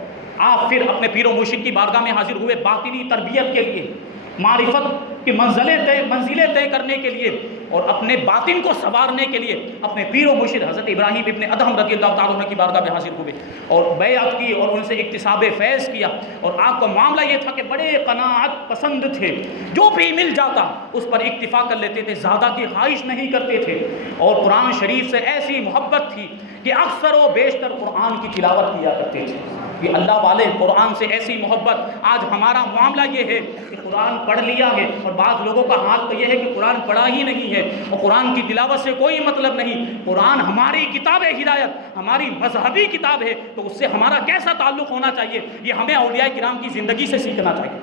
آپ پھر اپنے پیر و مرشد کی بارگاہ میں حاضر ہوئے باطنی تربیت کے لیے، معرفت کی منزلیں طے کرنے کے لیے، اور اپنے باطن کو سنوارنے کے لیے اپنے پیر و مرشد حضرت ابراہیم ابن ادہم رضی اللہ تعالیٰ عنہ کی بارگاہ میں حاضر ہوئے اور بیعت کی اور ان سے اکتساب فیض کیا. اور آپ کا معاملہ یہ تھا کہ بڑے قناعت پسند تھے، جو بھی مل جاتا اس پر اکتفا کر لیتے تھے، زیادہ کی خواہش نہیں کرتے تھے. اور قرآن شریف سے ایسی محبت تھی کہ اکثر و بیشتر قرآن کی تلاوت کیا کرتے تھے. یہ اللہ والے قرآن سے ایسی محبت. آج ہمارا معاملہ یہ ہے کہ قرآن پڑھ لیا ہے اور بعض لوگوں کا حال تو یہ ہے کہ قرآن پڑھا ہی نہیں ہے اور قرآن کی تلاوت سے کوئی مطلب نہیں. قرآن ہماری کتاب ہدایت، ہماری مذہبی کتاب ہے، تو اس سے ہمارا کیسا تعلق ہونا چاہیے یہ ہمیں اولیاء کرام کی زندگی سے سیکھنا چاہیے.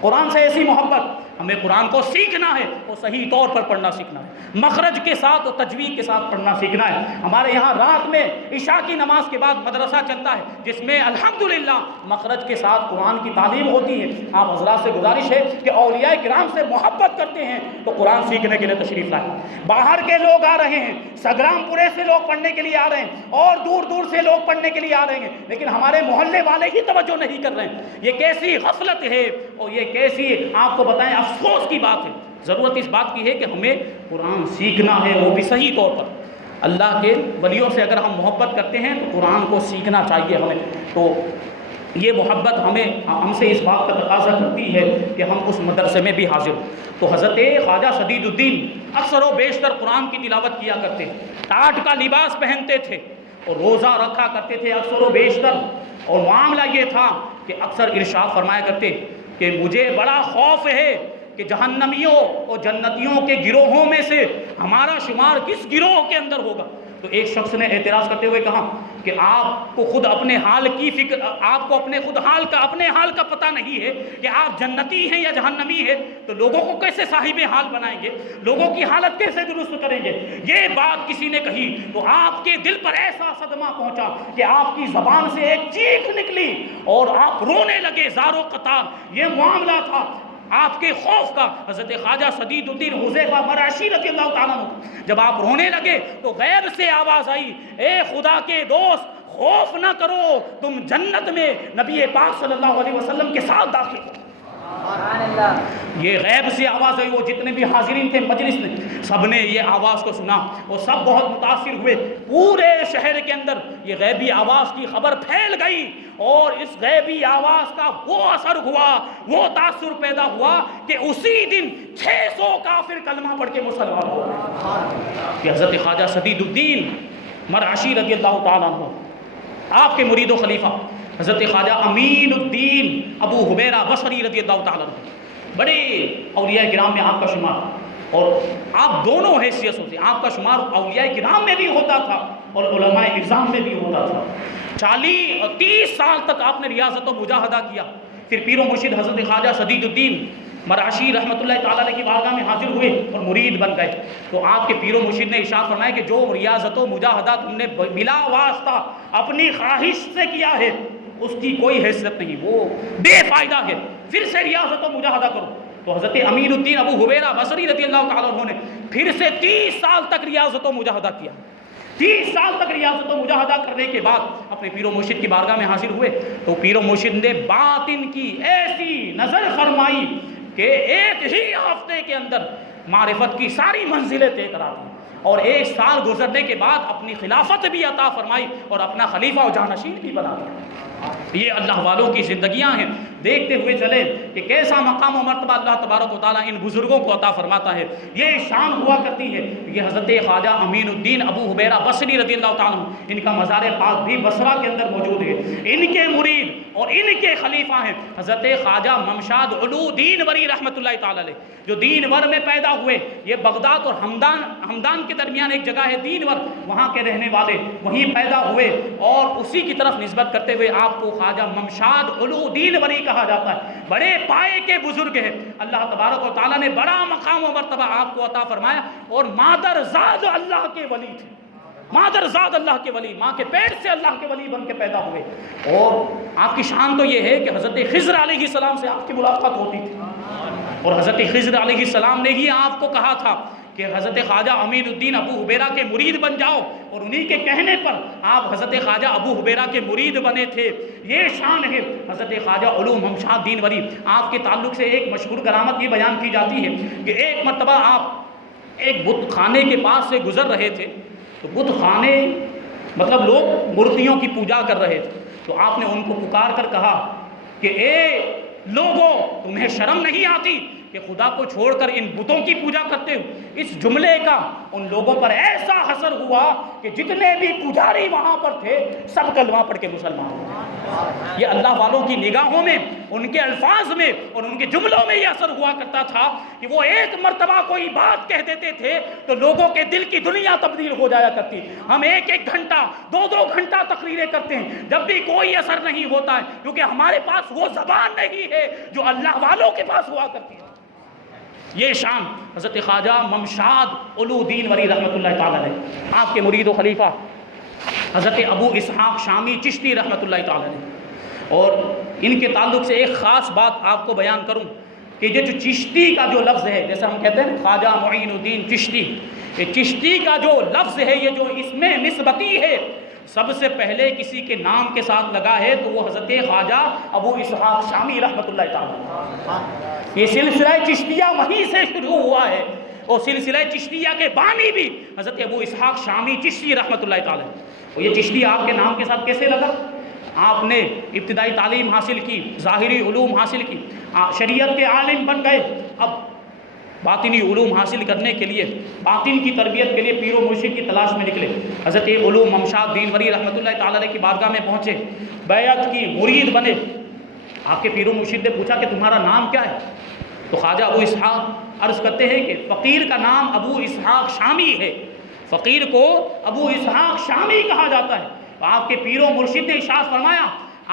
قرآن سے ایسی محبت، ہمیں قرآن کو سیکھنا ہے اور صحیح طور پر پڑھنا سیکھنا ہے، مخرج کے ساتھ اور تجوید کے ساتھ پڑھنا سیکھنا ہے. ہمارے یہاں رات میں عشاء کی نماز کے بعد مدرسہ چلتا ہے جس میں الحمدللہ مخرج کے ساتھ قرآن کی تعلیم ہوتی ہے. آپ حضرات سے گزارش ہے کہ اولیاء کرام سے محبت کرتے ہیں تو قرآن سیکھنے کے لیے تشریف لائیں. باہر کے لوگ آ رہے ہیں، سگرام پورے سے لوگ پڑھنے کے لیے آ رہے ہیں اور دور دور سے لوگ پڑھنے کے لیے آ رہے ہیں، لیکن ہمارے محلے والے ہی توجہ نہیں کر رہے ہیں. یہ کیسی غفلت ہے اور یہ کیسی آپ کو بتائیں افسوس کی بات ہے. ضرورت اس بات کی ہے کہ ہمیں قرآن سیکھنا ہے، وہ بھی صحیح طور پر. اللہ کے ولیوں سے اگر ہم محبت کرتے ہیں تو قرآن کو سیکھنا چاہیے ہمیں. تو یہ محبت ہم سے اس بات کا تقاضا کرتی ہے کہ ہم اس مدرسے میں بھی حاضر ہوں. تو حضرت خواجہ سدید الدین اکثر و بیشتر قرآن کی تلاوت کیا کرتے، ٹاٹ کا لباس پہنتے تھے اور روزہ رکھا کرتے تھے اکثر و بیشتر. اور معاملہ یہ تھا کہ اکثر ارشاد فرمایا کرتے کہ مجھے بڑا خوف ہے کہ جہنمیوں اور جنتیوں کے گروہوں میں سے ہمارا شمار کس گروہ کے اندر ہوگا. تو ایک شخص نے اعتراض کرتے ہوئے کہا کہ آپ کو خود اپنے حال کی فکر، آپ کو اپنے حال کا پتہ نہیں ہے کہ آپ جنتی ہیں یا جہنمی ہیں، تو لوگوں کو کیسے صاحب حال بنائیں گے، لوگوں کی حالت کیسے درست کریں گے. یہ بات کسی نے کہی تو آپ کے دل پر ایسا صدمہ پہنچا کہ آپ کی زبان سے ایک چیخ نکلی اور آپ رونے لگے زار و قطار. یہ معاملہ تھا آپ کے خوف کا. حضرت خواجہ سدید الدین حذیفہ مرعشی رضی اللہ تعالیٰ عنہ جب آپ رونے لگے تو غیب سے آواز آئی، اے خدا کے دوست خوف نہ کرو، تم جنت میں نبی پاک صلی اللہ علیہ وسلم کے ساتھ داخل ہو. یہ غیب سے آواز آئی. وہ جتنے بھی حاضرین تھے مجلس میں سب نے یہ آواز کو سنا اور سب بہت متاثر ہوئے. پورے شہر کے اندر یہ غیبی آواز کی خبر پھیل گئی اور اس غیبی آواز کا وہ اثر ہوا، وہ تاثر پیدا ہوا کہ اسی دن 600 کافر کلمہ پڑھ کے مسلمان ہو گئے. کہ حضرت خواجہ سدید الدین مرعشی رضی اللہ تعالیٰ عنہ، آپ کے مرید و خلیفہ حضرت خواجہ امین الدین ابو حبیرہ بصری رضی اللہ تعالیٰ عنہ، بڑے اولیاء کرام میں آپ کا شمار، اور آپ دونوں حیثیتوں سے آپ کا شمار اولیاء کرام میں بھی ہوتا تھا اور علماء اعظام میں بھی ہوتا تھا. 30 سال تک آپ نے ریاضت و مجاہدہ کیا. پھر پیر و مرشد حضرت خواجہ سدید الدین مرعشی رحمۃ اللہ تعالیٰ علیہ کی بارگاہ میں حاضر ہوئے اور مرید بن گئے. تو آپ کے پیر و مرشد نے ارشاد فرمایا کہ جو ریاضت و مجاہدہ تم نے بلا واسطہ اپنی خواہش سے کیا ہے اس کی کوئی حیثیت نہیں، وہ بے فائدہ ہے، پھر سے ریاضت و مجاہدہ کرو. تو حضرت امین الدین ابو حبیرہ بصری رضی اللہ تعالیٰ عنہ نے پھر سے 30 سال تک ریاضت و مجاہدہ کیا. 30 سال تک ریاضت و مجاہدہ کرنے کے بعد اپنے پیر و مرشد کی بارگاہ میں حاضر ہوئے تو پیر و مرشد نے باطن کی ایسی نظر فرمائی کہ ایک ہی ہفتے کے اندر معرفت کی ساری منزلیں طے کرا دیں اور 1 سال گزرنے کے بعد اپنی خلافت بھی عطا فرمائی اور اپنا خلیفہ و جانشین بھی بنا دیا. یہ اللہ والوں کی زندگیاں ہیں. دیکھتے ہوئے چلے کہ کیسا مقام و مرتبہ اللہ تبارک و تعالیٰ ان بزرگوں کو عطا فرماتا ہے. یہ شان ہوا کرتی ہے. یہ حضرت خواجہ امین الدین ابو حبیرہ بصری رضی اللہ تعالیٰ عنہ، ان کا مزار پاک بھی بصرہ کے اندر موجود ہے. ان کے مرید اور ان کے خلیفہ ہیں حضرت خواجہ ممشاد علو دین وری رحمۃ اللہ تعالیٰ علیہ، جو دین ور میں پیدا ہوئے. یہ بغداد اور ہمدان کے درمیان ایک جگہ ہے دین ور، وہاں کے رہنے والے وہیں پیدا ہوئے اور اسی کی طرف نسبت کرتے ہوئے آپ کو خواجہ ممشاد علو دین وری کہا جاتا ہے. بڑے پائے کے بزرگ ہیں. اللہ تبارک و تعالیٰ نے بڑا مقام و مرتبہ آپ کو عطا فرمایا اور مادر زاد اللہ کے ولی تھے. مادر زاد اللہ کے ولی، ماں کے پیٹ سے اللہ کے ولی بن کے پیدا ہوئے. اور آپ کی شان تو یہ ہے کہ حضرت خضر علیہ السلام سے آپ کی ملاقات ہوتی تھی اور حضرت خضر علیہ السلام نے ہی آپ کو کہا تھا کہ حضرت خواجہ امین الدین ابو حبیرہ کے مرید بن جاؤ، اور انہی کے کہنے پر آپ حضرت خواجہ ابو حبیرہ کے مرید بنے تھے. یہ شان ہے حضرت خواجہ علو ممشاد دین وری. آپ کے تعلق سے ایک مشہور کرامت یہ بیان کی جاتی ہے کہ ایک مرتبہ آپ ایک بت خانے کے پاس سے گزر رہے تھے، تو بت خانے مطلب لوگ مورتیوں کی پوجا کر رہے تھے، تو آپ نے ان کو پکار کر کہا کہ اے لوگوں، تمہیں شرم نہیں آتی کہ خدا کو چھوڑ کر ان بتوں کی پوجا کرتے ہو؟ اس جملے کا ان لوگوں پر ایسا اثر ہوا کہ جتنے بھی پجاری وہاں پر تھے سب کلمہ پڑھ کے مسلمان ہو گئے۔ یہ اللہ والوں کی نگاہوں میں، ان کے الفاظ میں اور ان کے جملوں میں یہ اثر ہوا کرتا تھا کہ وہ ایک مرتبہ کوئی بات کہہ دیتے تھے تو لوگوں کے دل کی دنیا تبدیل ہو جایا کرتی۔ ہم ایک گھنٹہ، دو گھنٹہ تقریریں کرتے ہیں، جب بھی کوئی اثر نہیں ہوتا ہے، کیونکہ ہمارے پاس وہ زبان نہیں ہے جو اللہ والوں کے پاس ہوا کرتی ہے۔ یہ شام حضرت خواجہ ممشاد علو الدین ولی رحمۃ اللہ تعالیٰ علیہ، آپ کے مرید و خلیفہ حضرت ابو اسحاق شامی چشتی رحمۃ اللہ تعالیٰ علیہ، اور ان کے تعلق سے ایک خاص بات آپ کو بیان کروں کہ یہ جو چشتی کا جو لفظ ہے، جیسے ہم کہتے ہیں خواجہ معین الدین چشتی، یہ چشتی کا جو لفظ ہے، یہ جو اس میں نسبتی ہے، سب سے پہلے کسی کے نام کے ساتھ لگا ہے تو وہ حضرت خواجہ ابو اسحاق شامی رحمۃ اللہ تعالیٰ۔ یہ سلسلہ چشتیہ وہیں سے شروع ہوا ہے، اور سلسلہ چشتیہ کے بانی بھی حضرت ابو اسحاق شامی چشتی رحمۃ اللہ تعالیٰ۔ اور یہ چشتی آپ کے نام کے ساتھ کیسے لگا؟ آپ نے ابتدائی تعلیم حاصل کی، ظاہری علوم حاصل کی، شریعت کے عالم بن گئے، اب باطنی علوم حاصل کرنے کے لیے، باطن کی تربیت کے لیے پیر و مرشد کی تلاش میں نکلے۔ حضرت علوم ممشاد دین ولی رحمۃ اللہ تعالیٰ علیہ کی بارگاہ میں پہنچے، بیعت کی، مرید بنے۔ آپ کے پیر و مرشد نے پوچھا کہ تمہارا نام کیا ہے؟ تو خواجہ ابو اسحاق عرض کرتے ہیں کہ فقیر کا نام ابو اسحاق شامی ہے، فقیر کو ابو اسحاق شامی کہا جاتا ہے۔ تو آپ کے پیر و مرشد نے ارشاد فرمایا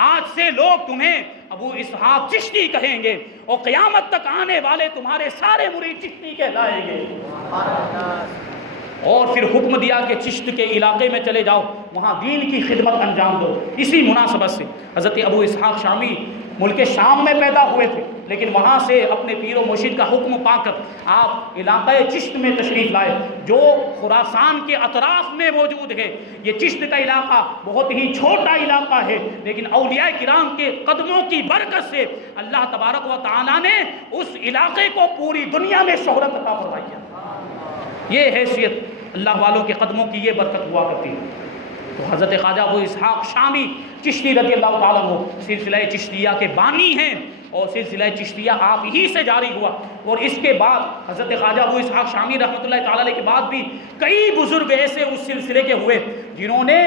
آج سے لوگ تمہیں ابو اسحاق چشتی کہیں گے، اور قیامت تک آنے والے تمہارے سارے مرید چشتی کہلائیں گے۔ اور پھر حکم دیا کہ چشت کے علاقے میں چلے جاؤ، وہاں دین کی خدمت انجام دو۔ اسی مناسبت سے حضرت ابو اسحاق شامی ملک شام میں پیدا ہوئے تھے، لیکن وہاں سے اپنے پیر و مرشد کا حکم پا کر آپ علاقہ چشت میں تشریف لائے، جو خراسان کے اطراف میں موجود ہے۔ یہ چشت کا علاقہ بہت ہی چھوٹا علاقہ ہے، لیکن اولیاء کرام کے قدموں کی برکت سے اللہ تبارک و تعالیٰ نے اس علاقے کو پوری دنیا میں شہرت عطا فرمائی ہے۔ یہ حیثیت اللہ والوں کے قدموں کی یہ برکت ہوا کرتی ہے۔ تو حضرت خواجہ ابو اسحاق شامی چشتی رضی اللہ تعالیٰ عنہ سلسلہ چشتیہ کے بانی ہیں، اور سلسلہ چشتیہ آپ ہی سے جاری ہوا۔ اور اس کے بعد حضرت خواجہ ابو اسحاق شامی رحمۃ اللہ تعالیٰ علیہ کے بعد بھی کئی بزرگ ایسے اس سلسلے کے ہوئے جنہوں نے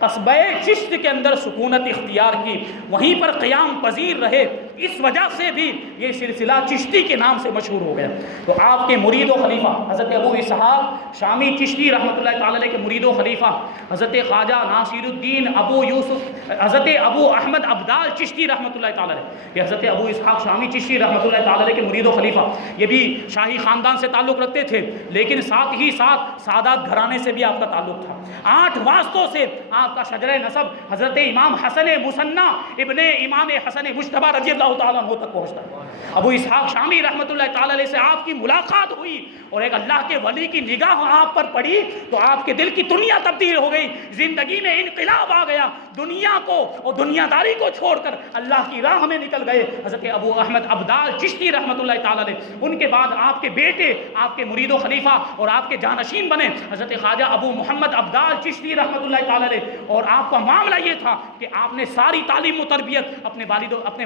قصبہ چشت کے اندر سکونت اختیار کی، وہیں پر قیام پذیر رہے۔ اس وجہ سے بھی یہ سلسلہ چشتی کے نام سے مشہور ہو گیا۔ تو آپ کے مرید و خلیفہ حضرت ابو اسحاق شامی چشتی رحمۃ اللہ تعالیٰ علیہ کے مرید و خلیفہ حضرت خواجہ ناصر الدین ابو یوسف حضرت ابو احمد ابدال چشتی رحمۃ اللہ تعالیٰ علیہ، یہ حضرت ابو اسحاق شامی چشتی رحمۃ اللہ تعالیٰ علیہ کے مرید و خلیفہ، یہ بھی شاہی خاندان سے تعلق رکھتے تھے، لیکن ساتھ ہی ساتھ سادات گھرانے سے بھی آپ کا تعلق تھا۔ 8 واسطوں سے آپ کا شجرہ نسب حضرت امام حسن مصنع ابن امام حسن مجتبی رضی اللہ تعالیٰ عنہ تک پہنچتا ہے۔ ابو اسحاق شامی رحمۃ اللہ تعالیٰ علیہ سے آپ کی ملاقات ہوئی، اور ایک اللہ کے ولی کی نگاہ آپ پر پڑی تو آپ کے دل کی دنیا تبدیل ہو گئی، زندگی میں انقلاب آ گیا، دنیا کو اور دنیا داری کو چھوڑ کر اللہ کی راہ میں نکل گئے حضرت ابو احمد ابدال چشتی رحمۃ اللہ تعالیٰ علیہ۔ ان کے بعد آپ کے بیٹے آپ کے مرید و خلیفہ اور آپ کے جانشین بنے حضرت خواجہ ابو محمد ابدال چشتی رحمۃ اللہ تعالیٰ علیہ، اور آپ کا معاملہ یہ تھا کہ آپ نے ساری تعلیم و تربیت اپنے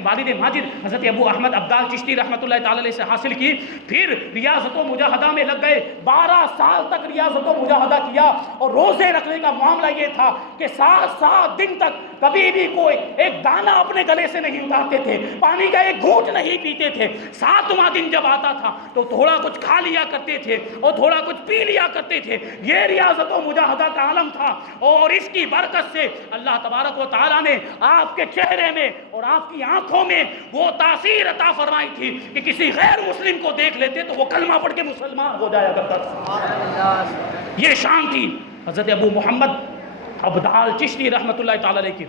والد ماجد حضرت ابو احمد ابدال چشتی رحمۃ اللہ تعالیٰ علیہ سے حاصل کی۔ پھر ریاضت و مجاہدہ میں لگ گئے، 12 سال تک ریاضت و مجاہدہ کیا، اور روزے رکھنے کا معاملہ یہ تھا کہ 7 دن تک کبھی بھی کوئی ایک دانہ اپنے گلے سے نہیں اتارتے تھے، پانی کا ایک گھونٹ نہیں پیتے تھے۔ 7واں دن جب آتا تھا تو تھوڑا کچھ کھا لیا کرتے تھے اور تھوڑا کچھ پی لیا کرتے تھے۔ یہ ریاضت و مجاہدہ کا عالم تھا، اور اس کی برکت سے اللہ تبارک و تعالیٰ نے آپ کے چہرے میں اور آپ کی آنکھوں میں وہ تاثیر عطا فرمائی تھی کہ کسی غیر مسلم کو دیکھ لیتے تو وہ کلمہ پڑھ کے مسلمان ہو جایا کرتا تھا۔ یہ شان تھی حضرت ابو محمد ابدال چشتی رحمۃ اللہ تعالیٰ علیہ کی،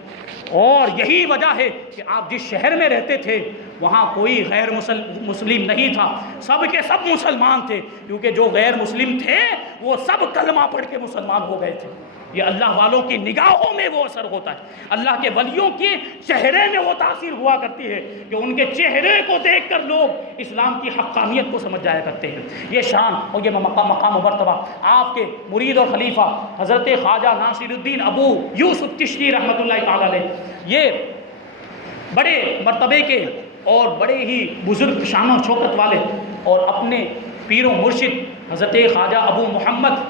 اور یہی وجہ ہے کہ آپ جس شہر میں رہتے تھے وہاں کوئی غیر مسلم نہیں تھا، سب کے سب مسلمان تھے، کیونکہ جو غیر مسلم تھے وہ سب کلمہ پڑھ کے مسلمان ہو گئے تھے۔ یہ اللہ والوں کی نگاہوں میں وہ اثر ہوتا ہے، اللہ کے ولیوں کے چہرے میں وہ تاثیر ہوا کرتی ہے کہ ان کے چہرے کو دیکھ کر لوگ اسلام کی حقانیت کو سمجھ جایا کرتے ہیں۔ یہ شان اور یہ مقام و مرتبہ آپ کے مرید اور خلیفہ حضرت خواجہ ناصر الدین ابو یوسف چشتی رحمۃ اللہ تعالیٰ علیہ، یہ بڑے مرتبے کے اور بڑے ہی بزرگ شان و شوکت والے، اور اپنے پیر و مرشد حضرت خواجہ ابو محمد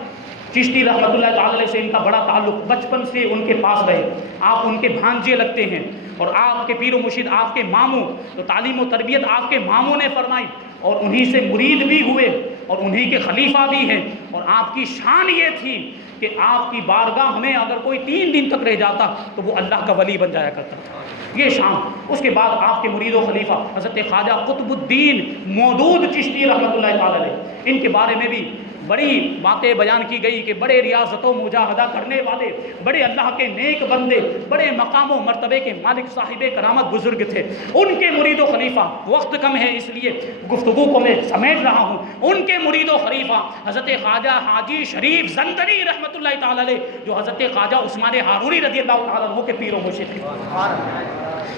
چشتی رحمۃ اللہ تعالیٰ علیہ سے ان کا بڑا تعلق، بچپن سے ان کے پاس رہے، آپ ان کے بھانجے لگتے ہیں، اور آپ کے پیر و مرشد آپ کے ماموں، تو تعلیم و تربیت آپ کے ماموں نے فرمائی، اور انہی سے مرید بھی ہوئے اور انہی کے خلیفہ بھی ہیں۔ اور آپ کی شان یہ تھی کہ آپ کی بارگاہ میں اگر کوئی 3 دن تک رہ جاتا تو وہ اللہ کا ولی بن جایا کرتا تھا، یہ شان۔ اس کے بعد آپ کے مرید و خلیفہ حضرت خواجہ قطب الدین مودود چشتی رحمۃ اللہ تعالیٰ علیہ، ان کے بارے میں بھی بڑی باتیں بیان کی گئی کہ بڑے ریاضت و مجاہدہ کرنے والے، بڑے اللہ کے نیک بندے، بڑے مقام و مرتبے کے مالک صاحب کرامت بزرگ تھے۔ ان کے مرید و خلیفہ، وقت کم ہے اس لیے گفتگو کو میں سمیٹ رہا ہوں، ان کے مرید و خلیفہ حضرت خواجہ حاجی شریف زندری رحمۃ اللہ تعالیٰ علیہ، جو حضرت خواجہ عثمان ہارونی رضی اللہ تعالیٰ عنہ کے پیر و مرشد تھے۔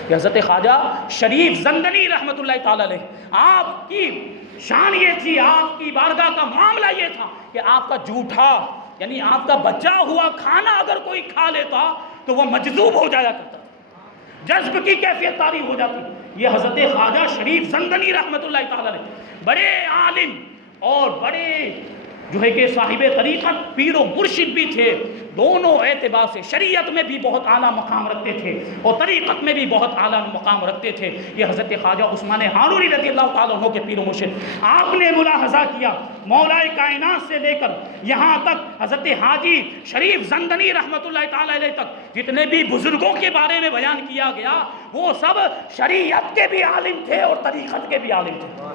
یہ حضرت خواجہ شریف زندری رحمۃ اللہ تعالیٰ علیہ، آپ کی شان یہ تھی، آپ کی بارگاہ کا معاملہ یہ تھا کہ آپ کا جھوٹا یعنی آپ کا بچا ہوا کھانا اگر کوئی کھا لیتا تو وہ مجذوب ہو جایا کرتا، جذب کی کیفیت طاری ہو جاتی۔ یہ حضرت خواجہ شریف زندنی رحمۃ اللہ تعالیٰ علیہ بڑے عالم اور بڑے جو ہے کہ صاحب طریقت پیر و مرشد بھی تھے، دونوں اعتبار سے شریعت میں بھی بہت اعلیٰ مقام رکھتے تھے اور طریقت میں بھی بہت اعلیٰ مقام رکھتے تھے۔ یہ حضرت خواجہ عثمان ہارونی رضی اللہ تعالیٰ عنہ کے پیر و مرشد، آپ نے ملاحظہ کیا مولا کائنات سے لے کر یہاں تک حضرت حاجی شریف زندنی رحمۃ اللہ تعالیٰ علیہ تک جتنے بھی بزرگوں کے بارے میں بیان کیا گیا وہ سب شریعت کے بھی عالم تھے اور طریقت کے بھی عالم تھے۔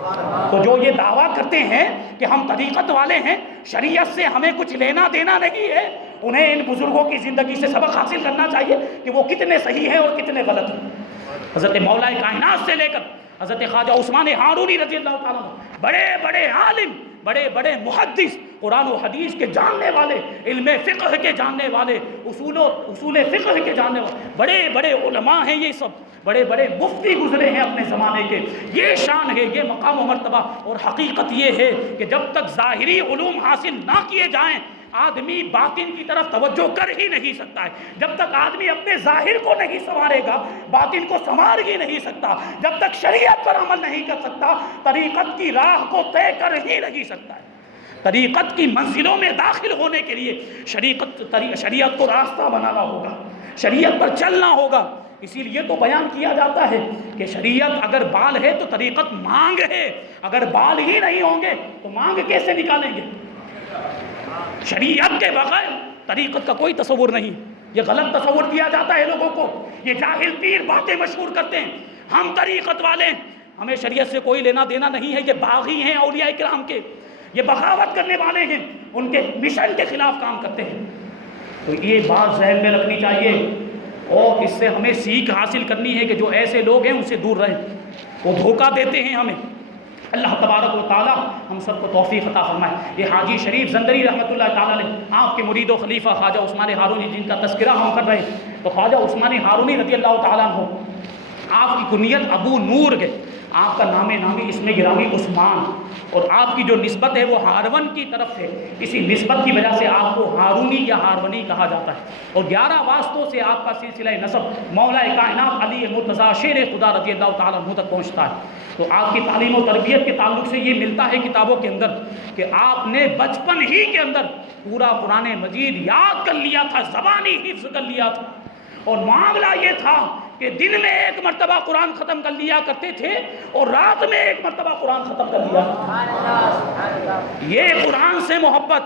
تو جو یہ دعویٰ کرتے ہیں کہ ہم طریقت والے ہیں، شریعت سے ہمیں کچھ لینا دینا نہیں ہے، انہیں ان بزرگوں کی زندگی سے سبق حاصل کرنا چاہیے کہ وہ کتنے صحیح ہیں اور کتنے غلط ہیں۔ حضرت مولا کائنات سے لے کر حضرت خواجہ عثمان ہارونی رضی اللہ تعالیٰ عنہ، بڑے بڑے عالم، بڑے بڑے محدث، قرآن و حدیث کے جاننے والے، علم فقہ کے جاننے والے، اصول فقہ کے جاننے والے، بڑے بڑے علماء ہیں، یہ سب بڑے بڑے مفتی گزرے ہیں اپنے زمانے کے۔ یہ شان ہے، یہ مقام و مرتبہ، اور حقیقت یہ ہے کہ جب تک ظاہری علوم حاصل نہ کیے جائیں آدمی باطن کی طرف توجہ کر ہی نہیں سکتا ہے۔ جب تک آدمی اپنے ظاہر کو نہیں سنوارے گا باطن کو سنوار ہی نہیں سکتا، جب تک شریعت پر عمل نہیں کر سکتا طریقت کی راہ کو طے کر ہی نہیں سکتا ہے۔ طریقت کی منزلوں میں داخل ہونے کے لیے شریعت کو راستہ بنانا ہوگا، شریعت پر چلنا ہوگا۔ اسی لیے تو بیان کیا جاتا ہے کہ شریعت اگر بال ہے تو طریقت مانگ ہے، اگر بال ہی نہیں ہوں گے تو مانگ کیسے نکالیں گے؟ شریعت کے بغیر طریقت کا کوئی تصور نہیں۔ یہ غلط تصور دیا جاتا ہے لوگوں کو، یہ جاہل پیر باتیں مشہور کرتے ہیں، ہم طریقت والے ہیں، ہمیں شریعت سے کوئی لینا دینا نہیں ہے، یہ باغی ہیں اولیاء کرام کے، یہ بغاوت کرنے والے ہیں، ان کے مشن کے خلاف کام کرتے ہیں۔ تو یہ بات ذہن میں رکھنی چاہیے اور اس سے ہمیں سیکھ حاصل کرنی ہے کہ جو ایسے لوگ ہیں ان سے دور رہیں، وہ دھوکہ دیتے ہیں ہمیں۔ اللہ تبارک و تعالیٰ ہم سب کو توفیق عطا فرمائے۔ یہ حاجی شریف زندری رحمۃ اللہ تعالیٰ علیہ آپ کے مرید و خلیفہ خواجہ عثمان ہارونی جن کا تذکرہ ہم کر رہے ہیں، تو خواجہ عثمان ہارونی رضی اللہ تعالیٰ عنہ، آپ کی کنیت ابو نور ہے، آپ کا نام نامی اسم گرامی عثمان، اور آپ کی جو نسبت ہے وہ ہارون کی طرف ہے، اسی نسبت کی وجہ سے آپ کو ہارونی یا ہارونی کہا جاتا ہے، اور 11 واسطوں سے آپ کا سلسلہ نسب مولا کائنات علی مرتضیٰ شیر خدا رضی اللہ تعالیٰ عنہ تک پہنچتا ہے۔ تو آپ کی تعلیم و تربیت کے تعلق سے یہ ملتا ہے کتابوں کے اندر کہ آپ نے بچپن ہی کے اندر پورا قرآن مجید یاد کر لیا تھا، زبانی حفظ کر لیا تھا، اور معاملہ یہ تھا کہ دن میں 1 مرتبہ قرآن ختم کر لیا کرتے تھے اور رات میں 1 مرتبہ قرآن ختم کر لیا۔ یہ قرآن سے محبت،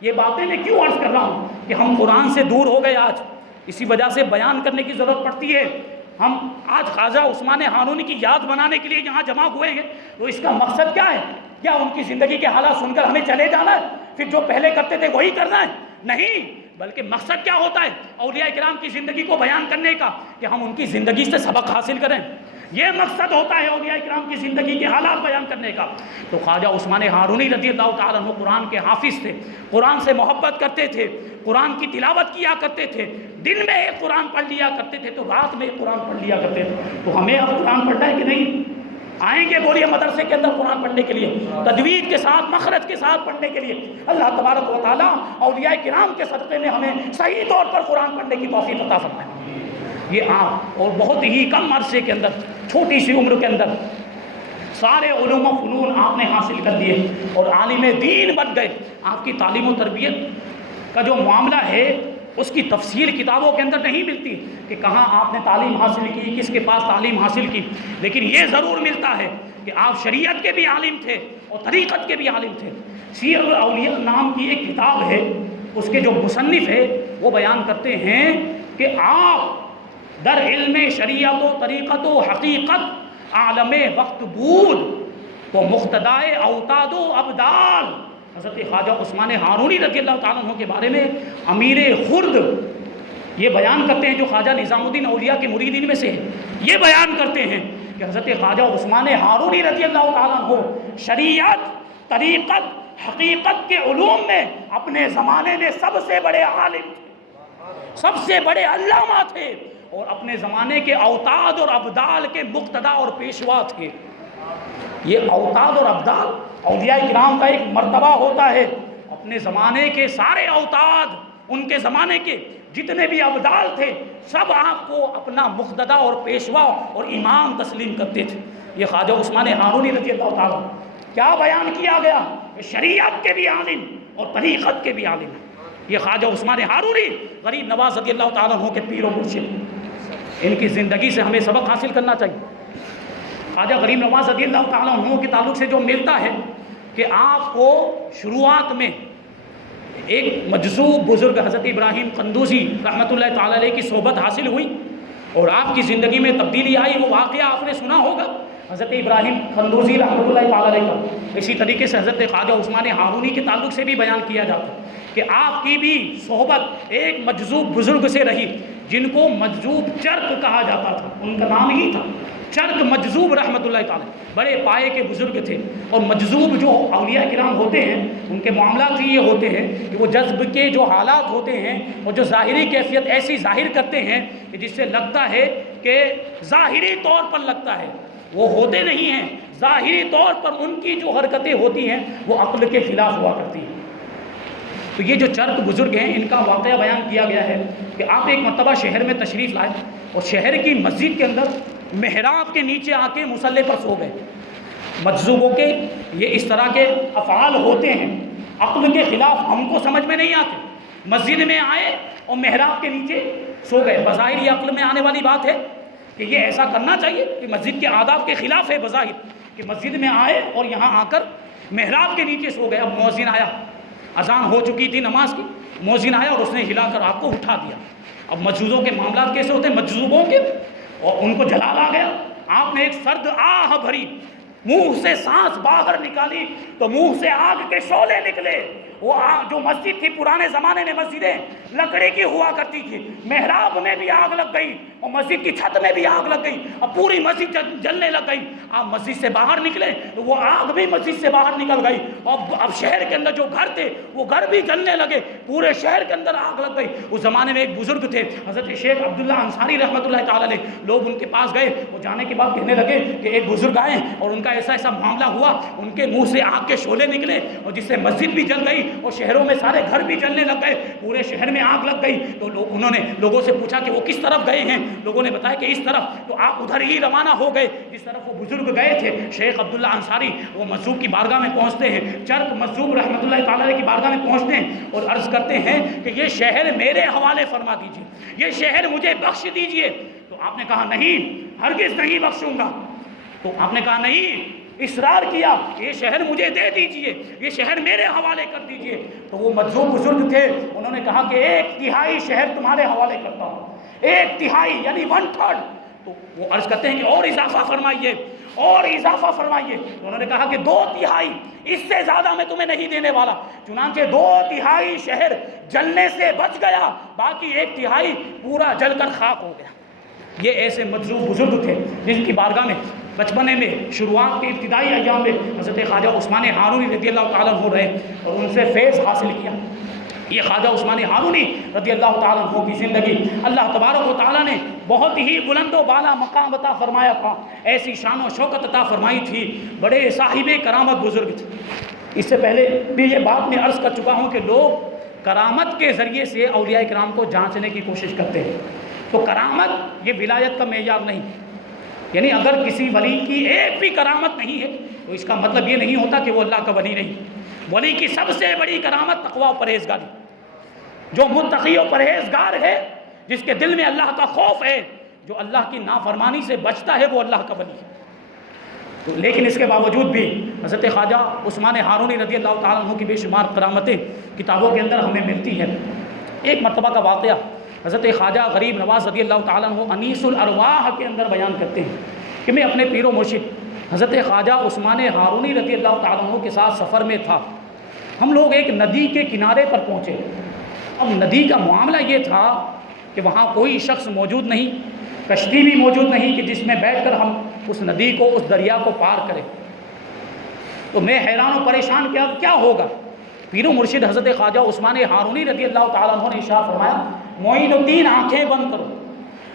یہ باتیں میں کیوں عرض کر رہا ہوں کہ ہم قرآن سے دور ہو گئے آج، اسی وجہ سے بیان کرنے کی ضرورت پڑتی ہے۔ ہم آج خواجہ عثمان ہارونی کی یاد بنانے کے لیے یہاں جمع ہوئے ہیں، تو اس کا مقصد کیا ہے؟ کیا ان کی زندگی کے حالات سن کر ہمیں چلے جانا ہے، پھر جو پہلے کرتے تھے وہی کرنا ہے؟ نہیں، بلکہ مقصد کیا ہوتا ہے اولیاء کرام کی زندگی کو بیان کرنے کا کہ ہم ان کی زندگی سے سبق حاصل کریں۔ یہ مقصد ہوتا ہے اولیاء کرام کی زندگی کے حالات بیان کرنے کا۔ تو خواجہ عثمان ہارونی رضی اللہ تعالیٰ عنہ قرآن کے حافظ تھے، قرآن سے محبت کرتے تھے، قرآن کی تلاوت کیا کرتے تھے، دن میں ایک قرآن پڑھ لیا کرتے تھے تو رات میں ایک قرآن پڑھ لیا کرتے تھے۔ تو ہمیں اب قرآن پڑھنا ہے کہ نہیں؟ آئیں گے بولیے مدرسے کے اندر قرآن پڑھنے کے لیے، تجوید کے ساتھ مخرج کے ساتھ پڑھنے کے لیے۔ اللہ تبارک و تعالیٰ اولیاء کرام کے صدقے میں ہمیں صحیح طور پر قرآن پڑھنے کی توفیق عطا فرمائے۔ یہ آپ اور بہت ہی کم عرصے کے اندر، چھوٹی سی عمر کے اندر سارے علوم و فنون آپ نے حاصل کر لیے اور عالم دین بن گئے۔ آپ کی تعلیم و تربیت کا جو معاملہ ہے اس کی تفصیل کتابوں کے اندر نہیں ملتی کہ کہاں آپ نے تعلیم حاصل کی، کس کے پاس تعلیم حاصل کی، لیکن یہ ضرور ملتا ہے کہ آپ شریعت کے بھی عالم تھے اور طریقت کے بھی عالم تھے۔ سیر الاولیاء نام کی ایک کتاب ہے، اس کے جو مصنف ہے وہ بیان کرتے ہیں کہ آپ در علم شریعت و طریقت و حقیقت عالم وقت بود و مقتدائے اوتاد و ابدال۔ حضرت خواجہ عثمان ہارونی رضی اللہ تعالیٰ عنہ کے بارے میں امیر خرد یہ بیان کرتے ہیں، جو خواجہ نظام الدین اولیاء کے مریدین میں سے ہیں، یہ بیان کرتے ہیں کہ حضرت خواجہ عثمان ہارونی رضی اللہ تعالیٰ عنہ شریعت، طریقت، حقیقت کے علوم میں اپنے زمانے میں سب سے بڑے عالم تھے، سب سے بڑے علامہ تھے، اور اپنے زمانے کے اوتاد اور ابدال کے مقتدا اور پیشوا تھے۔ یہ اوتاد اور ابدال اولیاء کرام کا ایک مرتبہ ہوتا ہے، اپنے زمانے کے سارے اوتاد، ان کے زمانے کے جتنے بھی ابدال تھے سب آپ کو اپنا مقتدا اور پیشوا اور امام تسلیم کرتے تھے۔ یہ خواجہ عثمان ہارونی رضی اللہ تعالیٰ کیا بیان کیا گیا کہ شریعت کے بھی عالم اور طریقت کے بھی عالم ہیں۔ یہ خواجہ عثمان ہارونی غریب نواز رضی اللہ تعالیٰ عنہ کے پیر و مرشد، ان کی زندگی سے ہمیں سبق حاصل کرنا چاہیے۔ خواجہ غریب نواز رضی اللہ تعالیٰ عنہ کے تعلق سے جو ملتا ہے کہ آپ کو شروعات میں ایک مجذوب بزرگ حضرت ابراہیم قندوزی رحمۃ اللہ تعالیٰ علیہ کی صحبت حاصل ہوئی اور آپ کی زندگی میں تبدیلی آئی۔ وہ واقعہ آپ نے سنا ہوگا حضرت ابراہیم قندوزی رحمۃ اللہ تعالیٰ علیہ کا۔ اسی طریقے سے حضرت خواجہ عثمان ہارونی کے تعلق سے بھی بیان کیا جاتا ہے کہ آپ کی بھی صحبت ایک مجذوب بزرگ سے رہی جن کو مجذوب چرک کہا جاتا تھا، ان کا نام ہی تھا چرک مجذوب رحمۃ اللہ تعالیٰ، بڑے پائے کے بزرگ تھے۔ اور مجذوب جو اولیاء کرام ہوتے ہیں ان کے معاملات ہی یہ ہوتے ہیں کہ وہ جذب کے جو حالات ہوتے ہیں اور جو ظاہری کیفیت ایسی ظاہر کرتے ہیں کہ جس سے لگتا ہے کہ ظاہری طور پر لگتا ہے، وہ ہوتے نہیں ہیں، ظاہری طور پر ان کی جو حرکتیں ہوتی ہیں وہ عقل کے خلاف ہوا کرتی ہیں۔ تو یہ جو چرک بزرگ ہیں ان کا واقعہ بیان کیا گیا ہے کہ آپ ایک مرتبہ شہر میں تشریف لائے اور شہر کی مسجد کے اندر محراب کے نیچے آ کے مصلی پر سو گئے۔ مجذوبوں کے یہ اس طرح کے افعال ہوتے ہیں، عقل کے خلاف، ہم کو سمجھ میں نہیں آتے۔ مسجد میں آئے اور محراب کے نیچے سو گئے، بظاہر یہ عقل میں آنے والی بات ہے کہ یہ ایسا کرنا چاہیے کہ مسجد کے آداب کے خلاف ہے بظاہر کہ مسجد میں آئے اور یہاں آ کر محراب کے نیچے سو گئے۔ اب مؤذن آیا، اذان ہو چکی تھی نماز کی، مؤذن آیا اور اس نے ہلا کر آپ کو اٹھا دیا۔ اب مجذوبوں کے معاملات کیسے ہوتے ہیں؟ مجذوبوں کے، اور ان کو جلال آ گیا، آپ نے ایک سرد آہ بھری، منہ سے سانس باہر نکالی تو منہ سے آگ کے شعلے نکلے۔ وہ جو مسجد تھی پرانے زمانے میں مسجدیں لکڑی کی ہوا کرتی تھی، محراب میں بھی آگ لگ گئی اور مسجد کی چھت میں بھی آگ لگ گئی، اب پوری مسجد جلنے لگ گئی۔ آپ مسجد سے باہر نکلے تو وہ آگ بھی مسجد سے باہر نکل گئی، اور اب شہر کے اندر جو گھر تھے وہ گھر بھی جلنے لگے، پورے شہر کے اندر آگ لگ گئی۔ اس زمانے میں ایک بزرگ تھے حضرت شیخ عبداللہ انصاری رحمۃ اللہ تعالیٰ علیہ، لوگ ان کے پاس گئے، وہ جانے کے بعد کہنے لگے کہ ایک بزرگ آئے اور ان کا ایسا ایسا معاملہ ہوا، ان کے منہ سے آگ کے شعلے نکلے اور جس سے مسجد بھی جل گئی اور شہروں میں سارے گھر بھی جلنے لگ گئے، پورے شہر میں آگ لگ گئی۔ تو انہوں نے لوگوں سے پوچھا کہ وہ کس طرف گئے ہیں، لوگوں نے بتایا کہ اس طرف، تو آپ ادھر ہی روانہ ہو گئے جس طرف وہ بزرگ گئے تھے۔ شیخ عبداللہ انصاری وہ مجذوب کی بارگاہ میں پہنچتے ہیں، چرک مجذوب رحمۃ اللہ تعالیٰ علیہ کی بارگاہ میں پہنچتے ہیں اور عرض کرتے ہیں کہ یہ شہر میرے حوالے فرما دیجیے، یہ شہر مجھے بخش دیجیے۔ تو آپ نے کہا نہیں، ہرگز نہیں بخشوں گا۔ تو آپ نے کہا نہیں، اصرار کیا کہ یہ شہر مجھے دے دیجئے، یہ شہر میرے حوالے کر دیجئے۔ تو وہ مجذوب بزرگ تھے، انہوں نے کہا کہ 1/3 شہر تمہارے حوالے کرتا ہوں، 1/3 یعنی 1/3۔ تو وہ عرض کرتے ہیں کہ اور اضافہ فرمائیے، اور اضافہ فرمائیے۔ تو انہوں نے کہا کہ 2/3، اس سے زیادہ میں تمہیں نہیں دینے والا۔ چنانچہ 2/3 شہر جلنے سے بچ گیا، باقی 1/3 پورا جل کر خاک ہو گیا۔ یہ ایسے مجذوب بزرگ تھے جن کی بارگاہ میں بچپنے میں شروعات کے ابتدائی ایام میں حضرت خواجہ عثمان ہارونی رضی اللہ تعالیٰ عنہ رہے اور ان سے فیض حاصل کیا۔ یہ خواجہ عثمان ہارونی رضی اللہ تعالیٰ عنہ کی زندگی اللہ تبارک و تعالیٰ نے بہت ہی بلند و بالا مقام عطا فرمایا تھا، ایسی شان و شوکت عطا فرمائی تھی، بڑے صاحب کرامت بزرگ تھے۔ اس سے پہلے بھی یہ بات میں عرض کر چکا ہوں کہ لوگ کرامت کے ذریعے سے اولیاء کرام کو جانچنے کی کوشش کرتے ہیں، تو کرامت یہ ولایت کا معیار نہیں، یعنی اگر کسی ولی کی ایک بھی کرامت نہیں ہے تو اس کا مطلب یہ نہیں ہوتا کہ وہ اللہ کا ولی نہیں۔ ولی کی سب سے بڑی کرامت تقویٰ و پرہیزگاری، جو متقی و پرہیزگار ہے، جس کے دل میں اللہ کا خوف ہے، جو اللہ کی نافرمانی سے بچتا ہے، وہ اللہ کا ولی ہے۔ لیکن اس کے باوجود بھی حضرت خواجہ عثمان ہارونی رضی اللہ تعالیٰ عنہ کی بے شمار کرامتیں کتابوں کے اندر ہمیں ملتی ہیں۔ ایک مرتبہ کا واقعہ حضرت خواجہ غریب نواز رضی اللہ تعالیٰ عنہ انیس الارواح کے اندر بیان کرتے ہیں کہ میں اپنے پیر و مرشد حضرت خواجہ عثمان ہارونی رضی اللہ تعالیٰ عنہ کے ساتھ سفر میں تھا۔ ہم لوگ ایک ندی کے کنارے پر پہنچے۔ اب ندی کا معاملہ یہ تھا کہ وہاں کوئی شخص موجود نہیں، کشتی بھی موجود نہیں کہ جس میں بیٹھ کر ہم اس ندی کو، اس دریا کو پار کریں۔ تو میں حیران و پریشان کہ اب کیا ہوگا۔ پیر و مرشد حضرت خواجہ عثمان ہارونی رضی اللہ تعالیٰ عنہ نے ارشاد فرمایا، معین الدین آنکھیں بند کرو۔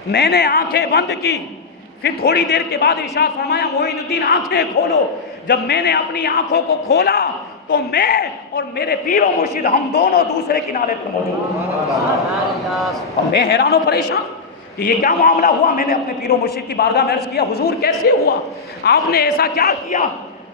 میں نے آنکھیں بند کی، پھر تھوڑی دیر کے بعد ارشاد فرمایا، معین الدین آنکھیں کھولو۔ جب میں نے اپنی آنکھوں کو کھولا تو میں اور میرے پیر و مرشد ہم دونوں دوسرے کنارے پر موجود ہیں۔ اور میں حیران و پریشان کہ یہ کیا معاملہ ہوا۔ میں نے اپنے پیر و مرشد کی بارگاہ میں عرض کیا، حضور کیسے ہوا، آپ نے ایسا کیا کیا؟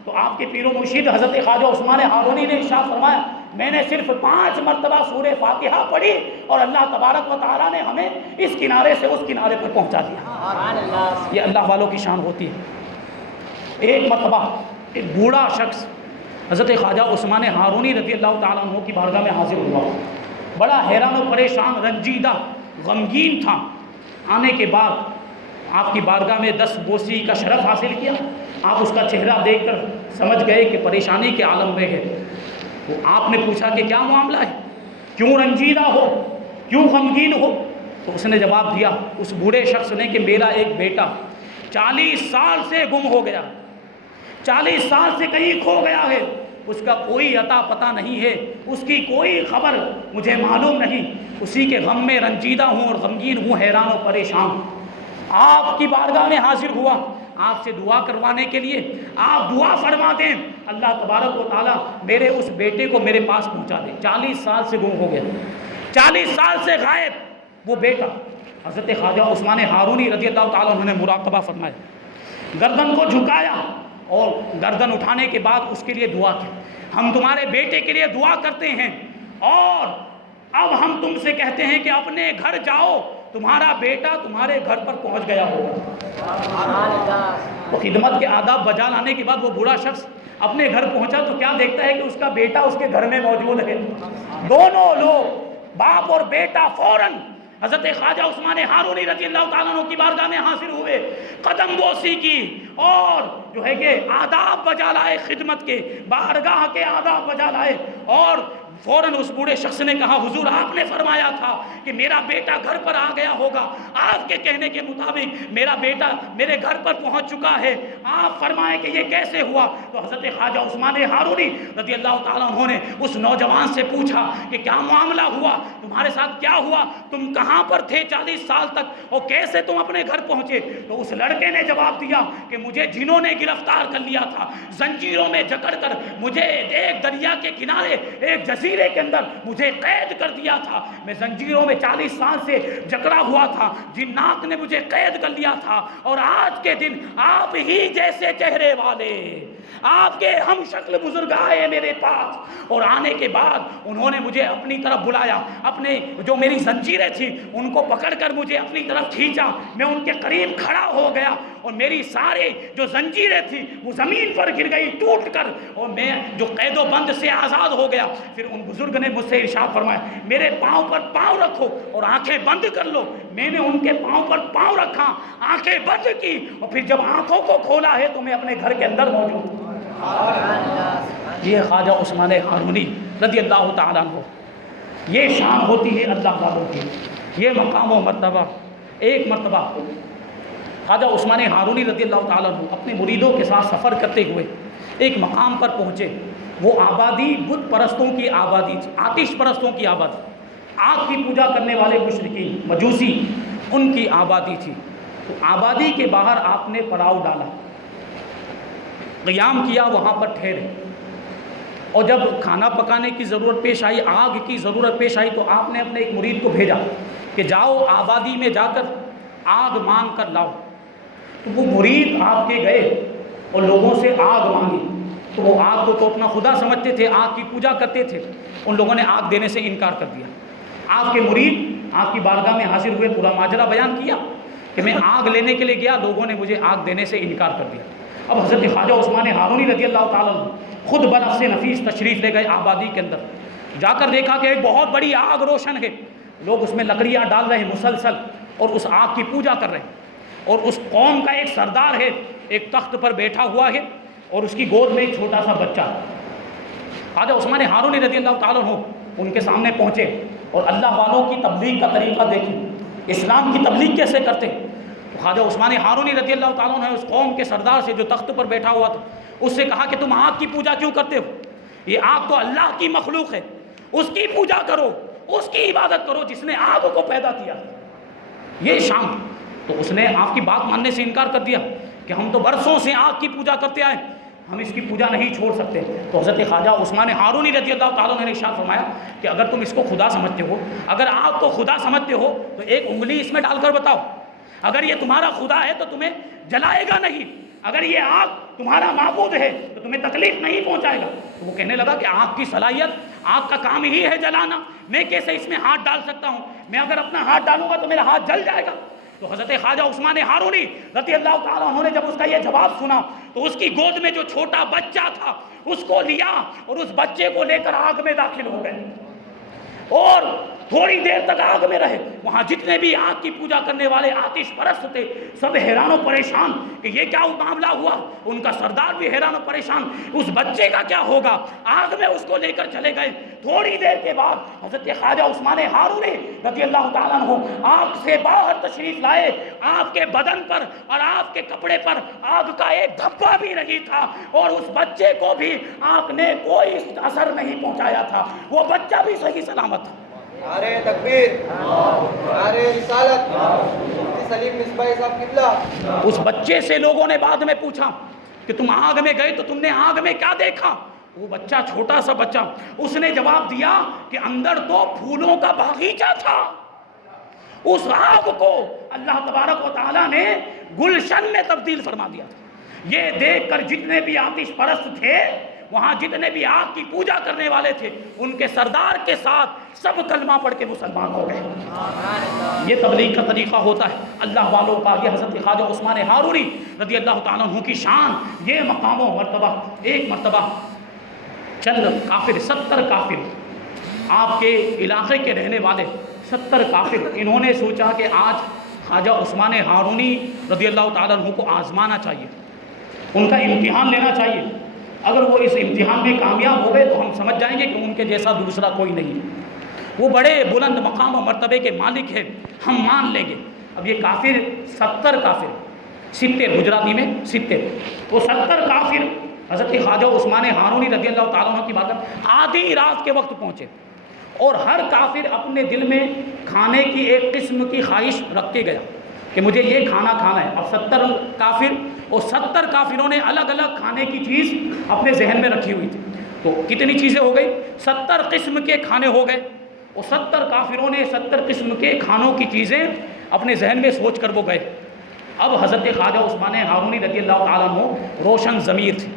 تو آپ کے پیر و مرشد حضرت خواجہ عثمان ہارونی نے ارشاد فرمایا، میں نے صرف 5 مرتبہ سورہ فاتحہ پڑھی اور اللہ تبارک و تعالیٰ نے ہمیں اس کنارے سے اس کنارے پر پہنچا دیا۔ یہ اللہ والوں کی شان ہوتی ہے۔ ایک مرتبہ ایک بوڑھا شخص حضرت خواجہ عثمان ہارونی رضی اللہ تعالیٰ عنہ کی بارگاہ میں حاضر ہوا، بڑا حیران و پریشان، رنجیدہ، غمگین تھا۔ آنے کے بعد آپ کی بارگاہ میں 10 بوسی کا شرف حاصل کیا۔ آپ اس کا چہرہ دیکھ کر سمجھ گئے کہ پریشانی کے عالم میں ہے۔ تو آپ نے پوچھا کہ کیا معاملہ ہے، کیوں رنجیدہ ہو، کیوں غمگین ہو؟ تو اس نے جواب دیا، اس بوڑھے شخص نے، کہ میرا ایک بیٹا 40 سال سے گم ہو گیا، 40 سال سے کہیں کھو گیا ہے، اس کا کوئی عطا پتہ نہیں ہے، اس کی کوئی خبر مجھے معلوم نہیں، اسی کے غم میں رنجیدہ ہوں اور غمگین ہوں، حیران و پریشان۔ آپ کی بارگاہ میں حاضر ہوا آپ سے دعا کروانے کے لیے، آپ دعا فرما دیں اللہ تبارک و تعالیٰ میرے اس بیٹے کو میرے پاس پہنچا دے۔ 40 سال سے گم ہو گیا، 40 سال سے غائب وہ بیٹا۔ حضرت خواجہ عثمان ہارونی رضی اللہ تعالیٰ عنہ نے مراقبہ فرمایا، گردن کو جھکایا اور گردن اٹھانے کے بعد اس کے لیے دعا کی، ہم تمہارے بیٹے کے لیے دعا کرتے ہیں اور اب ہم تم سے کہتے ہیں کہ اپنے گھر جاؤ، تمہارا بیٹا تمہارے گھر پر پہنچ گیا ہوگا۔ تو خدمت کے آداب بجا لانے کے بعد وہ بوڑھا شخص اپنے گھر پہنچا تو کیا دیکھتا ہے کہ اس کا بیٹا اس کے گھر میں موجود ہے۔ دونوں لوگ، باپ اور بیٹا، فوراً حضرت خواجہ عثمان ہارونی رضی اللہ تعالیٰ عنہ کی بارگاہ میں حاضر ہوئے، قدم بوسی کی اور جو ہے کہ آداب بجا لائے، خدمت کے بارگاہ کے آداب بجا لائے، اور فوراً اس بوڑھے شخص نے کہا، حضور آپ نے فرمایا تھا کہ میرا بیٹا گھر پر آ گیا ہوگا، آپ کے کہنے کے مطابق میرا بیٹا میرے گھر پر پہنچ چکا ہے، آپ فرمائیں کہ یہ کیسے ہوا؟ تو حضرت خواجہ عثمان ہارونی رضی اللہ تعالیٰ عنہ نے اس نوجوان سے پوچھا کہ کیا معاملہ ہوا، تمہارے ساتھ کیا ہوا، تم کہاں پر تھے 40 سال تک اور کیسے تم اپنے گھر پہنچے؟ تو اس لڑکے نے جواب دیا کہ مجھے جنہوں نے گرفتار کر لیا تھا، زنجیروں میں جکڑ کر مجھے ایک دریا کے کنارے ایک جزیرے کے اندر مجھے قید کر دیا تھا، میں زنجیروں میں 40 سال سے جکڑا ہوا تھا، جنات نے مجھے قید کر لیا تھا، اور آج کے دن آپ ہی جیسے چہرے والے، آپ کے ہم شکل بزرگ آئے میرے پاس، اور آنے کے بعد انہوں نے مجھے اپنی طرف بلایا، اپنے جو میری زنجیریں تھیں ان کو پکڑ کر مجھے اپنی طرف کھینچا، میں ان کے قریب کھڑا ہو گیا اور میری سارے جو زنجیریں تھیں وہ زمین پر گر گئی ٹوٹ کر، اور میں جو قید و بند سے آزاد ہو گیا۔ پھر ان بزرگ نے مجھ سے ارشاد فرمایا، میرے پاؤں پر پاؤں رکھو اور آنکھیں بند کر لو۔ میں نے ان کے پاؤں پر پاؤں رکھا، آنکھیں بند کی، اور پھر جب آنکھوں کو کھولا ہے تو میں اپنے گھر کے اندر موجود ہوں۔ یہ خواجہ عثمان ہارونی رضی اللہ تعالیٰ عنہ، یہ شان ہوتی ہے اللہ والوں کی، یہ مقام و مرتبہ۔ ایک مرتبہ خواجہ عثمان ہارونی رضی اللہ تعالیٰ عنہ اپنے مریدوں کے ساتھ سفر کرتے ہوئے ایک مقام پر پہنچے. وہ آبادی بت پرستوں کی آبادی تھی، آتش پرستوں کی آبادی، آگ کی پوجا کرنے والے مشرکین مجوسی ان کی آبادی تھی. تو آبادی کے باہر آپ نے پڑاؤ ڈالا، قیام کیا، وہاں پر ٹھہرے. اور جب کھانا پکانے کی ضرورت پیش آئی، آگ کی ضرورت پیش آئی، تو آپ نے اپنے ایک مرید کو بھیجا کہ جاؤ آبادی میں جا کر آگ مانگ کر لاؤ. تو وہ مرید آپ کے گئے اور لوگوں سے آگ مانگی. تو وہ آگ کو تو اپنا خدا سمجھتے تھے، آگ کی پوجا کرتے تھے. ان لوگوں نے آگ دینے سے انکار کر دیا. آپ کے مرید آپ کی بارگاہ میں حاضر ہوئے، پورا ماجرا بیان کیا کہ میں آگ لینے کے لیے گیا، لوگوں نے مجھے آگ دینے سے انکار کر دیا. اب حضرت خواجہ عثمان ہارونی رضی اللہ تعالیٰ عنہ خود بنفس نفیس تشریف لے گئے آبادی کے اندر. جا کر دیکھا کہ ایک بہت بڑی آگ روشن ہے، لوگ اس میں لکڑیاں ڈال رہے ہیں مسلسل اور اس آگ کی پوجا کر رہے ہیں. اور اس قوم کا ایک سردار ہے، ایک تخت پر بیٹھا ہوا ہے اور اس کی گود میں ایک چھوٹا سا بچہ. خواجہ عثمان ہارونی رضی اللہ تعالیٰ عنہ ان کے سامنے پہنچے اور اللہ والوں کی تبلیغ کا طریقہ دیکھیں، اسلام کی تبلیغ کیسے کرتے. تو خواجہ عثمان ہارونی رضی اللہ تعالیٰ عنہ نے اس قوم کے سردار سے جو تخت پر بیٹھا ہوا تھا اس سے کہا کہ تم آگ کی پوجا کیوں کرتے ہو؟ یہ آگ تو اللہ کی مخلوق ہے، اس کی پوجا کرو، اس کی عبادت کرو جس نے آگ کو پیدا کیا. یہ شام. تو اس نے آپ کی بات ماننے سے انکار کر دیا کہ ہم تو برسوں سے آگ کی پوجا کرتے آئے، ہم اس کی پوجا نہیں چھوڑ سکتے. تو حضرت خواجہ عثمان ہارونی رضی اللہ تعالیٰ عنہ نے ارشاد فرمایا کہ اگر تم اس کو خدا سمجھتے ہو، اگر آگ کو خدا سمجھتے ہو تو ایک انگلی اس میں ڈال کر بتاؤ. اگر یہ تمہارا خدا ہے تو تمہیں جلائے گا نہیں، اگر یہ آگ تمہارا معبود ہے تو تمہیں تکلیف نہیں پہنچائے گا. تو وہ کہنے لگا کہ آگ کی صلاحیت، آگ کا کام ہی ہے جلانا، میں کیسے اس میں ہاتھ ڈال سکتا ہوں؟ میں اگر اپنا ہاتھ ڈالوں گا تو میرا ہاتھ جل جائے گا. تو حضرت خواجہ عثمان ہارونی رضی اللہ تعالیٰ عنہ نے جب اس کا یہ جواب سنا تو اس کی گود میں جو چھوٹا بچہ تھا اس کو لیا اور اس بچے کو لے کر آگ میں داخل ہو گئے اور تھوڑی دیر تک آگ میں رہے. وہاں جتنے بھی آگ کی پوجا کرنے والے آتش پرست تھے سب حیران و پریشان کہ یہ کیا معاملہ ہوا. ان کا سردار بھی حیران و پریشان، اس بچے کا کیا ہوگا. آگ میں اس کو لے کر چلے گئے. تھوڑی دیر کے بعد حضرت خواجہ عثمان ہارونی رضی اللہ تعالیٰ عنہ آگ سے باہر تشریف لائے. آپ کے بدن پر اور آپ کے کپڑے پر آگ کا ایک دھبا بھی نہیں تھا اور اس بچے کو بھی آگ نے کوئی اثر نہیں پہنچایا تھا. وہ بچہ بھی صحیح سلامت تھا. نعرہ تکبیر، نعرہ رسالت، مفتی سلیم مصباحی صاحب قبلہ. اس بچے سے لوگوں نے بعد میں پوچھا کہ تم آگ میں گئے تو تم نے آگ میں کیا دیکھا؟ وہ بچہ، چھوٹا سا بچہ، اس نے جواب دیا کہ اندر تو پھولوں کا باغیچہ تھا. اس آگ کو اللہ تبارک و تعالیٰ نے گلشن میں تبدیل فرما دیا تھا. یہ دیکھ کر جتنے بھی آتش پرست تھے، وہاں جتنے بھی آگ کی پوجا کرنے والے تھے، ان کے سردار کے ساتھ سب کلمہ پڑھ کے مسلمان ہو گئے. یہ تبلیغ کا طریقہ ہوتا ہے اللہ والوں کا. یہ حضرت خواجہ عثمان ہارونی رضی اللہ تعالیٰ عنہ کی شان، یہ مقام و مرتبہ. ایک مرتبہ چند کافر، 70 کافر، آپ کے علاقے کے رہنے والے 70 کافر، انہوں نے سوچا کہ آج خواجہ عثمان ہارونی رضی اللہ تعالیٰ عنہ کو آزمانا چاہیے، ان کا امتحان لینا چاہیے. اگر وہ اس امتحان میں کامیاب ہو گئے تو ہم سمجھ جائیں گے کہ ان کے جیسا دوسرا کوئی نہیں. وہ بڑے بلند مقام و مرتبے کے مالک ہیں، ہم مان لیں گے. اب یہ کافر 70 کافر، 70 گجراتی میں 70، وہ 70 کافر حضرت خواجہ عثمان ہارونی رضی اللہ تعالیٰ عنہ کی بات آدھی رات کے وقت پہنچے اور ہر کافر اپنے دل میں کھانے کی ایک قسم کی خواہش رکھ کے گیا کہ مجھے یہ کھانا کھانا ہے. اب 70 کافر اور 70 کافروں نے الگ الگ کھانے کی چیز اپنے ذہن میں رکھی ہوئی تھی. تو کتنی چیزیں ہو گئی؟ 70 قسم کے کھانے ہو گئے اور 70 کافروں نے 70 قسم کے کھانوں کی چیزیں اپنے ذہن میں سوچ کر وہ گئے. اب حضرت خواجہ عثمان ہارونی رضی اللہ تعالیٰ عنہ روشن ضمیر تھے،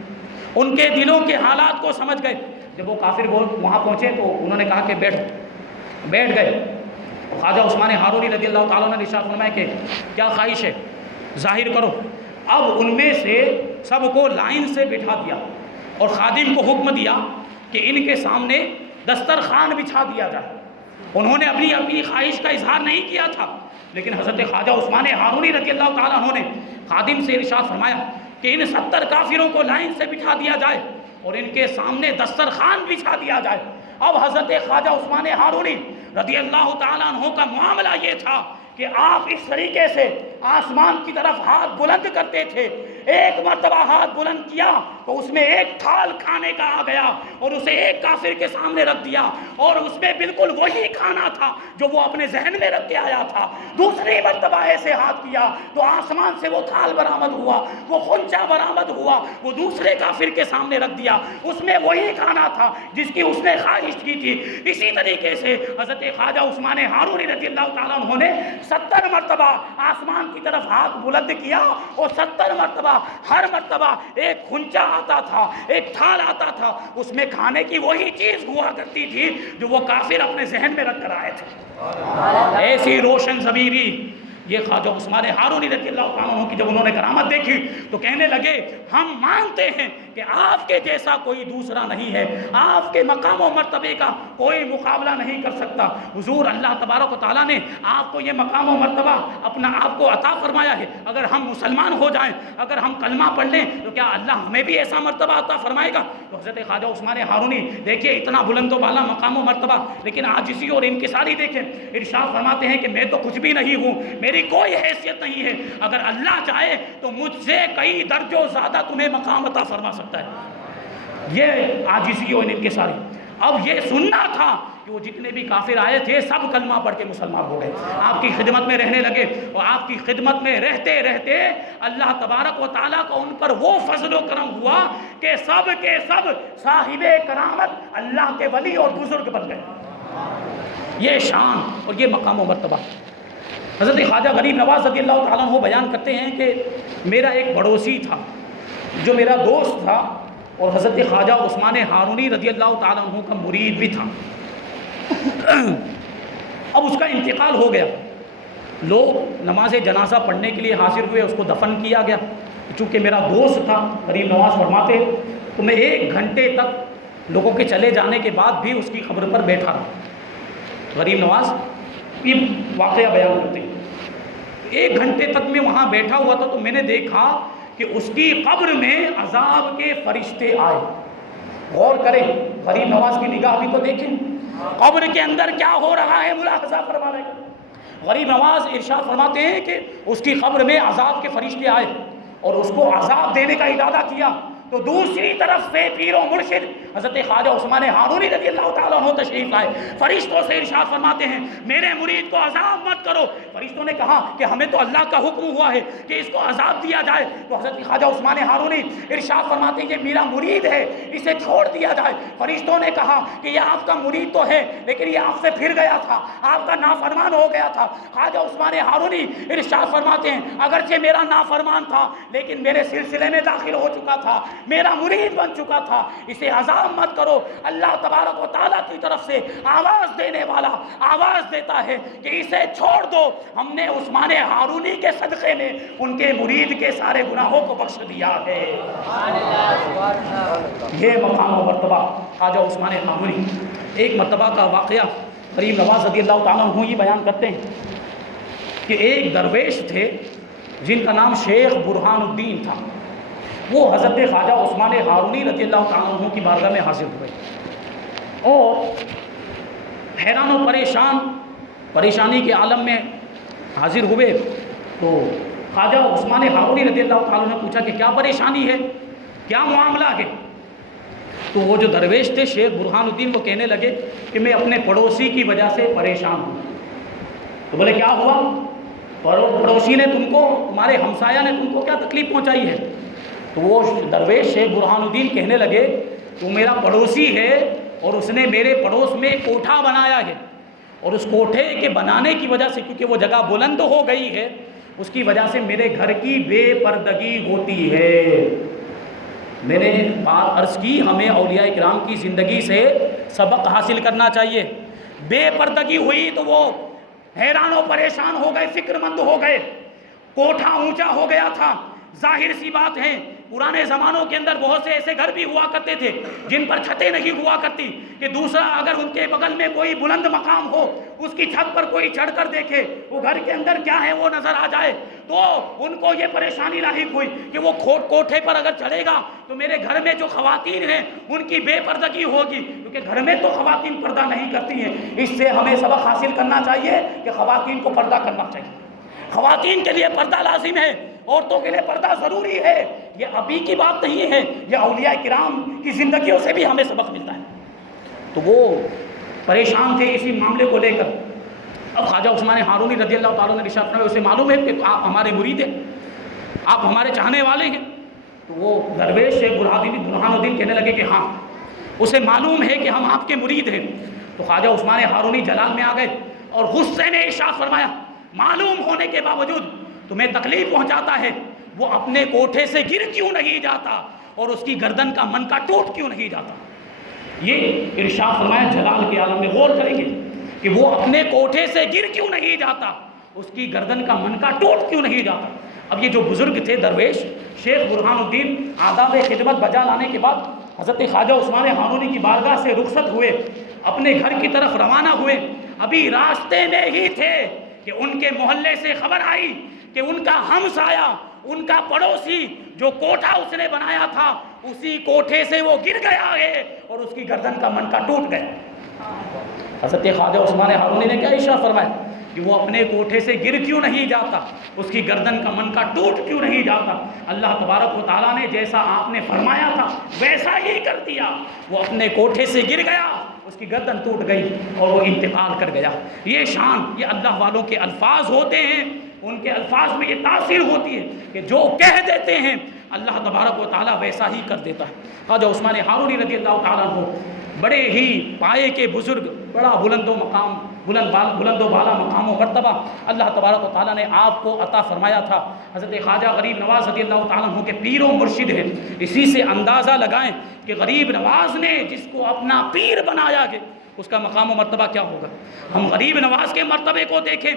ان کے دلوں کے حالات کو سمجھ گئے. جب وہ کافر وہاں پہنچے تو انہوں نے کہا کہ بیٹھ گئے. خواجہ عثمان ہارونی رضی اللہ تعالیٰ نے ارشاد فرمایا کہ کیا خواہش ہے، ظاہر کرو. اب ان میں سے سب کو لائن سے بٹھا دیا اور خادم کو حکم دیا کہ ان کے سامنے دسترخوان بچھا دیا جائے. انہوں نے اپنی خواہش کا اظہار نہیں کیا تھا، لیکن حضرت خواجہ عثمان ہارونی رضی اللہ تعالیٰ عنہ نے خادم سے ارشاد فرمایا کہ ان 70 کافروں کو لائن سے بٹھا دیا جائے اور ان کے سامنے دسترخوان بچھا دیا جائے. اب حضرت خواجہ عثمان ہارونی رضی اللہ تعالیٰ عنہ کا معاملہ یہ تھا کہ آپ اس طریقے سے آسمان کی طرف ہاتھ بلند کرتے تھے، ایک مرتبہ ہاتھ بلند کیا تو اس میں ایک تھال کھانے کا آ گیا اور اسے ایک کافر کے سامنے رکھ دیا، اور اس میں بالکل وہی کھانا تھا جو وہ اپنے ذہن میں رکھ کے آیا تھا۔ دوسری مرتبہ ایسے ہاتھ کیا تو آسمان سے وہ تھال برآمد ہوا، وہ خنچہ برآمد ہوا، وہ دوسرے کافر کے سامنے رکھ دیا، اس میں وہی کھانا تھا جس کی اس نے خواہش کی تھی۔ اسی طریقے سے حضرت خواجہ عثمان ہارونی رضی اللہ تعالیٰ عنہ نے 70 مرتبہ آسمان کی طرف ہاتھ بلند کیا، اور 70 مرتبہ ہر مرتبہ ایک خنچہ آتا تھا، ایک تھال آتا تھا، اس میں کھانے کی وہی چیز ہوا کرتی تھی جو وہ کافر اپنے ذہن میں رکھ کر آئے تھے۔ ایسی روشن ضمیری یہ خواجہ عثمان ہارونی رضی اللہ تعالیٰ عنہ کی جب انہوں نے کرامت دیکھی تو کہنے لگے ہم مانتے ہیں کہ آپ کے جیسا کوئی دوسرا نہیں ہے، آپ کے مقام و مرتبے کا کوئی مقابلہ نہیں کر سکتا۔ حضور اللہ تبارک و تعالیٰ نے آپ کو یہ مقام و مرتبہ اپنا آپ کو عطا فرمایا ہے، اگر ہم مسلمان ہو جائیں، اگر ہم کلمہ پڑھ لیں تو کیا اللہ ہمیں بھی ایسا مرتبہ عطا فرمائے گا؟ تو حضرت خواجہ عثمان ہارونی دیکھیے اتنا بلند و بالا مقام و مرتبہ، لیکن عاجزی اور انکساری دیکھیں، ارشاد فرماتے ہیں کہ میں تو کچھ بھی نہیں ہوں، میری کوئی حیثیت نہیں ہے، اگر اللہ چاہے تو مجھ سے کئی درجوں زیادہ تمہیں مقام عطا فرما سکتا ہے۔ یہ عاجزی اور انکساری۔ اب یہ سننا تھا کہ وہ جتنے بھی کافر آئے تھے سب کلمہ پڑھ کے مسلمان ہو گئے، آپ کی خدمت میں رہنے لگے، اور آپ کی خدمت میں رہتے رہتے اللہ تبارک و تعالیٰ کا ان پر وہ فضل و کرم ہوا کہ سب کے سب صاحب کرامت اللہ کے ولی اور بزرگ بن گئے۔ یہ شان اور یہ مقام و مرتبہ۔ حضرت خواجہ غریب نواز رضی اللہ تعالیٰ عنہ بیان کرتے ہیں کہ میرا ایک پڑوسی تھا جو میرا دوست تھا، اور حضرت خواجہ عثمان ہارونی رضی اللہ تعالیٰ عنہ کا مرید بھی تھا۔ اب اس کا انتقال ہو گیا، لوگ نماز جنازہ پڑھنے کے لیے حاضر ہوئے، اس کو دفن کیا گیا۔ چونکہ میرا دوست تھا، غریب نواز فرماتے تو میں 1 گھنٹے تک لوگوں کے چلے جانے کے بعد بھی اس کی قبر پر بیٹھا رہا۔ غریب نواز یہ واقعہ بیان کرتے ہیں، 1 گھنٹے تک میں وہاں بیٹھا ہوا تھا تو میں نے دیکھا کہ اس کی قبر میں عذاب کے فرشتے آئے۔ غور کریں، غریب نواز کی نگاہ بھی تو دیکھیں، قبر کے اندر کیا ہو رہا ہے ملاحظہ فرما رہے ہیں۔ غریب نواز ارشاد فرماتے ہیں کہ اس کی قبر میں عذاب کے فرشتے آئے اور اس کو عذاب دینے کا ارادہ کیا، تو دوسری طرف سے پیر و مرشد حضرت خواجہ عثمان ہارونی رضی اللہ تعالیٰ عنہ تشریف لائے، فرشتوں سے ارشاد فرماتے ہیں میرے مرید کو عذاب مت کرو۔ فرشتوں نے کہا کہ ہمیں تو اللہ کا حکم ہوا ہے کہ اس کو عذاب دیا جائے، تو حضرت خواجہ عثمان ہارونی ارشاد فرماتے ہیں یہ میرا مرید ہے، اسے چھوڑ دیا جائے۔ فرشتوں نے کہا کہ یہ آپ کا مرید تو ہے لیکن یہ آپ سے پھر گیا تھا، آپ کا نافرمان ہو گیا تھا۔ خواجہ عثمان ہارونی ارشاد فرماتے ہیں اگرچہ میرا نافرمان تھا لیکن میرے سلسلے میں داخل ہو چکا تھا، میرا مرید بن چکا تھا، اسے عذاب مت کرو۔ اللہ تبارک و تعالیٰ کی طرف سے آواز دینے والا آواز دیتا ہے کہ اسے چھوڑ دو، ہم نے عثمان ہارونی کے صدقے میں ان کے مرید کے سارے گناہوں کو بخش دیا ہے۔ یہ مقام و مرتبہ خواجہ عثمان ہارونی۔ ایک مرتبہ کا واقعہ غریب نواز رضی اللہ تعالیٰ عنہ یہ بیان کرتے ہیں کہ ایک درویش تھے جن کا نام شیخ برہان الدین تھا، وہ حضرت خواجہ عثمان ہارونی رضی اللہ تعالیٰ عنہ کی بارگاہ میں حاضر ہوئے اور حیران و پریشانی کے عالم میں حاضر ہوئے۔ تو خواجہ عثمان ہارونی رضی اللہ تعالیٰ عنہ نے پوچھا کہ کیا پریشانی ہے، کیا معاملہ ہے؟ تو وہ جو درویش تھے شیخ برہان الدین وہ کہنے لگے کہ میں اپنے پڑوسی کی وجہ سے پریشان ہوں۔ تو بولے کیا ہوا؟ پڑوسی نے تم کو، تمہارے ہمسایہ نے تم کو کیا تکلیف پہنچائی ہے؟ تو وہ درویش شیخ برہان الدین کہنے لگے تو میرا پڑوسی ہے اور اس نے میرے پڑوس میں ایک کوٹھا بنایا ہے، اور اس کوٹھے کے بنانے کی وجہ سے کیونکہ وہ جگہ بلند ہو گئی ہے اس کی وجہ سے میرے گھر کی بے پردگی ہوتی ہے۔ میں نے بات عرض کی ہمیں اولیاء کرام کی زندگی سے سبق حاصل کرنا چاہیے۔ بے پردگی ہوئی تو وہ حیران و پریشان ہو گئے، فکر مند ہو گئے، کوٹھا اونچا ہو گیا تھا۔ ظاہر سی بات ہے پرانے زمانوں کے اندر بہت سے ایسے گھر بھی ہوا کرتے تھے جن پر چھتیں نہیں ہوا کرتی کہ دوسرا اگر ان کے بغل میں کوئی بلند مقام ہو اس کی چھت پر کوئی چڑھ کر دیکھے وہ گھر کے اندر کیا ہے وہ نظر آ جائے، تو ان کو یہ پریشانی لاحق ہوئی کہ وہ کوٹھے پر اگر چڑھے گا تو میرے گھر میں جو خواتین ہیں ان کی بے پردگی ہوگی، کیونکہ گھر میں تو خواتین پردہ نہیں کرتی ہیں۔ اس سے ہمیں سبق حاصل کرنا چاہیے کہ خواتین کو پردہ کرنا چاہیے۔ خواتین کے لیے پردہ لازم ہے، عورتوں کے لیے پردہ ضروری ہے، یہ ابھی کی بات نہیں ہے، یہ اولیاء کرام کی زندگیوں سے بھی ہمیں سبق ملتا ہے۔ تو وہ پریشان تھے اسی معاملے کو لے کر۔ اب خواجہ عثمان ہارونی رضی اللہ تعالیٰ نے ارشاد فرمایا، اسے معلوم ہے کہ آپ ہمارے مرید ہیں، آپ ہمارے چاہنے والے ہیں۔ تو وہ درویش شیخ برہان الدین کہنے لگے کہ ہاں اسے معلوم ہے کہ ہم آپ کے مرید ہیں۔ تو خواجہ عثمان ہارونی جلال میں آ گئے اور غصے میں ارشاد فرمایا، معلوم ہونے کے باوجود تمہیں تکلیف پہنچاتا ہے، وہ اپنے کوٹھے سے گر کیوں نہیں جاتا اور اس کی گردن کا منکا ٹوٹ کیوں نہیں جاتا؟ یہ ارشاد فرمایا جلال کے عالم میں، غور کریں گے کہ وہ اپنے کوٹھے سے گر کیوں نہیں جاتا، اس کی گردن کا منکا ٹوٹ کیوں نہیں جاتا۔ اب یہ جو بزرگ تھے درویش شیخ برہان الدین، آداب خدمت بجا لانے کے بعد حضرت خواجہ عثمان ہارونی کی بارگاہ سے رخصت ہوئے، اپنے گھر کی طرف روانہ ہوئے۔ ابھی راستے میں ہی تھے کہ ان کے محلے سے خبر آئی کہ ان کا ہمسایہ، ان کا پڑوسی جو کوٹھا اس نے بنایا تھا، اسی کوٹھے سے وہ گر گیا ہے اور اس کی گردن کا منکا ٹوٹ گیا۔ حضرت خواجہ عثمان ہارونی نے کیا ارشاد فرمایا کہ وہ اپنے کوٹھے سے گر کیوں نہیں جاتا، اس کی گردن کا منکا ٹوٹ کیوں نہیں جاتا؟ اللہ تبارک و تعالیٰ نے جیسا آپ نے فرمایا تھا ویسا ہی کر دیا، وہ اپنے کوٹھے سے گر گیا، اس کی گردن ٹوٹ گئی اور وہ انتقال کر گیا۔ یہ شان، یہ اللہ والوں کے الفاظ ہوتے ہیں، ان کے الفاظ میں یہ تاثیر ہوتی ہے کہ جو کہہ دیتے ہیں اللہ تبارک و تعالیٰ ویسا ہی کر دیتا ہے۔ خواجہ عثمان ہارونی رضی اللہ تعالیٰ عنہ بڑے ہی پائے کے بزرگ، بڑا بلند و بالا مقام و مرتبہ اللہ تبارک و تعالیٰ نے آپ کو عطا فرمایا تھا۔ حضرت خواجہ غریب نواز رضی اللہ تعالیٰ عنہ کے پیر و مرشد ہیں۔ اسی سے اندازہ لگائیں کہ غریب نواز نے جس کو اپنا پیر بنایا کہ اس کا مقام و مرتبہ کیا ہوگا۔ ہم غریب نواز کے مرتبے کو دیکھیں،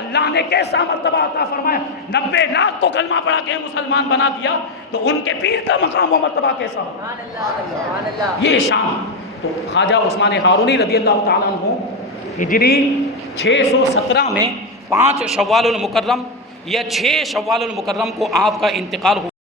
اللہ نے کیسا مرتبہ عطا فرمایا، 90 لاکھ کو کلمہ پڑھا کے مسلمان بنا دیا، تو ان کے پیر کا مقام و مرتبہ کیسا ہوگا؟ یہ شان۔ تو خواجہ عثمان ہارونی رضی اللہ تعالیٰ عنہ ہجری 617 میں 5 شوال المکرم یا 6 شوال المکرم کو آپ کا انتقال ہوا۔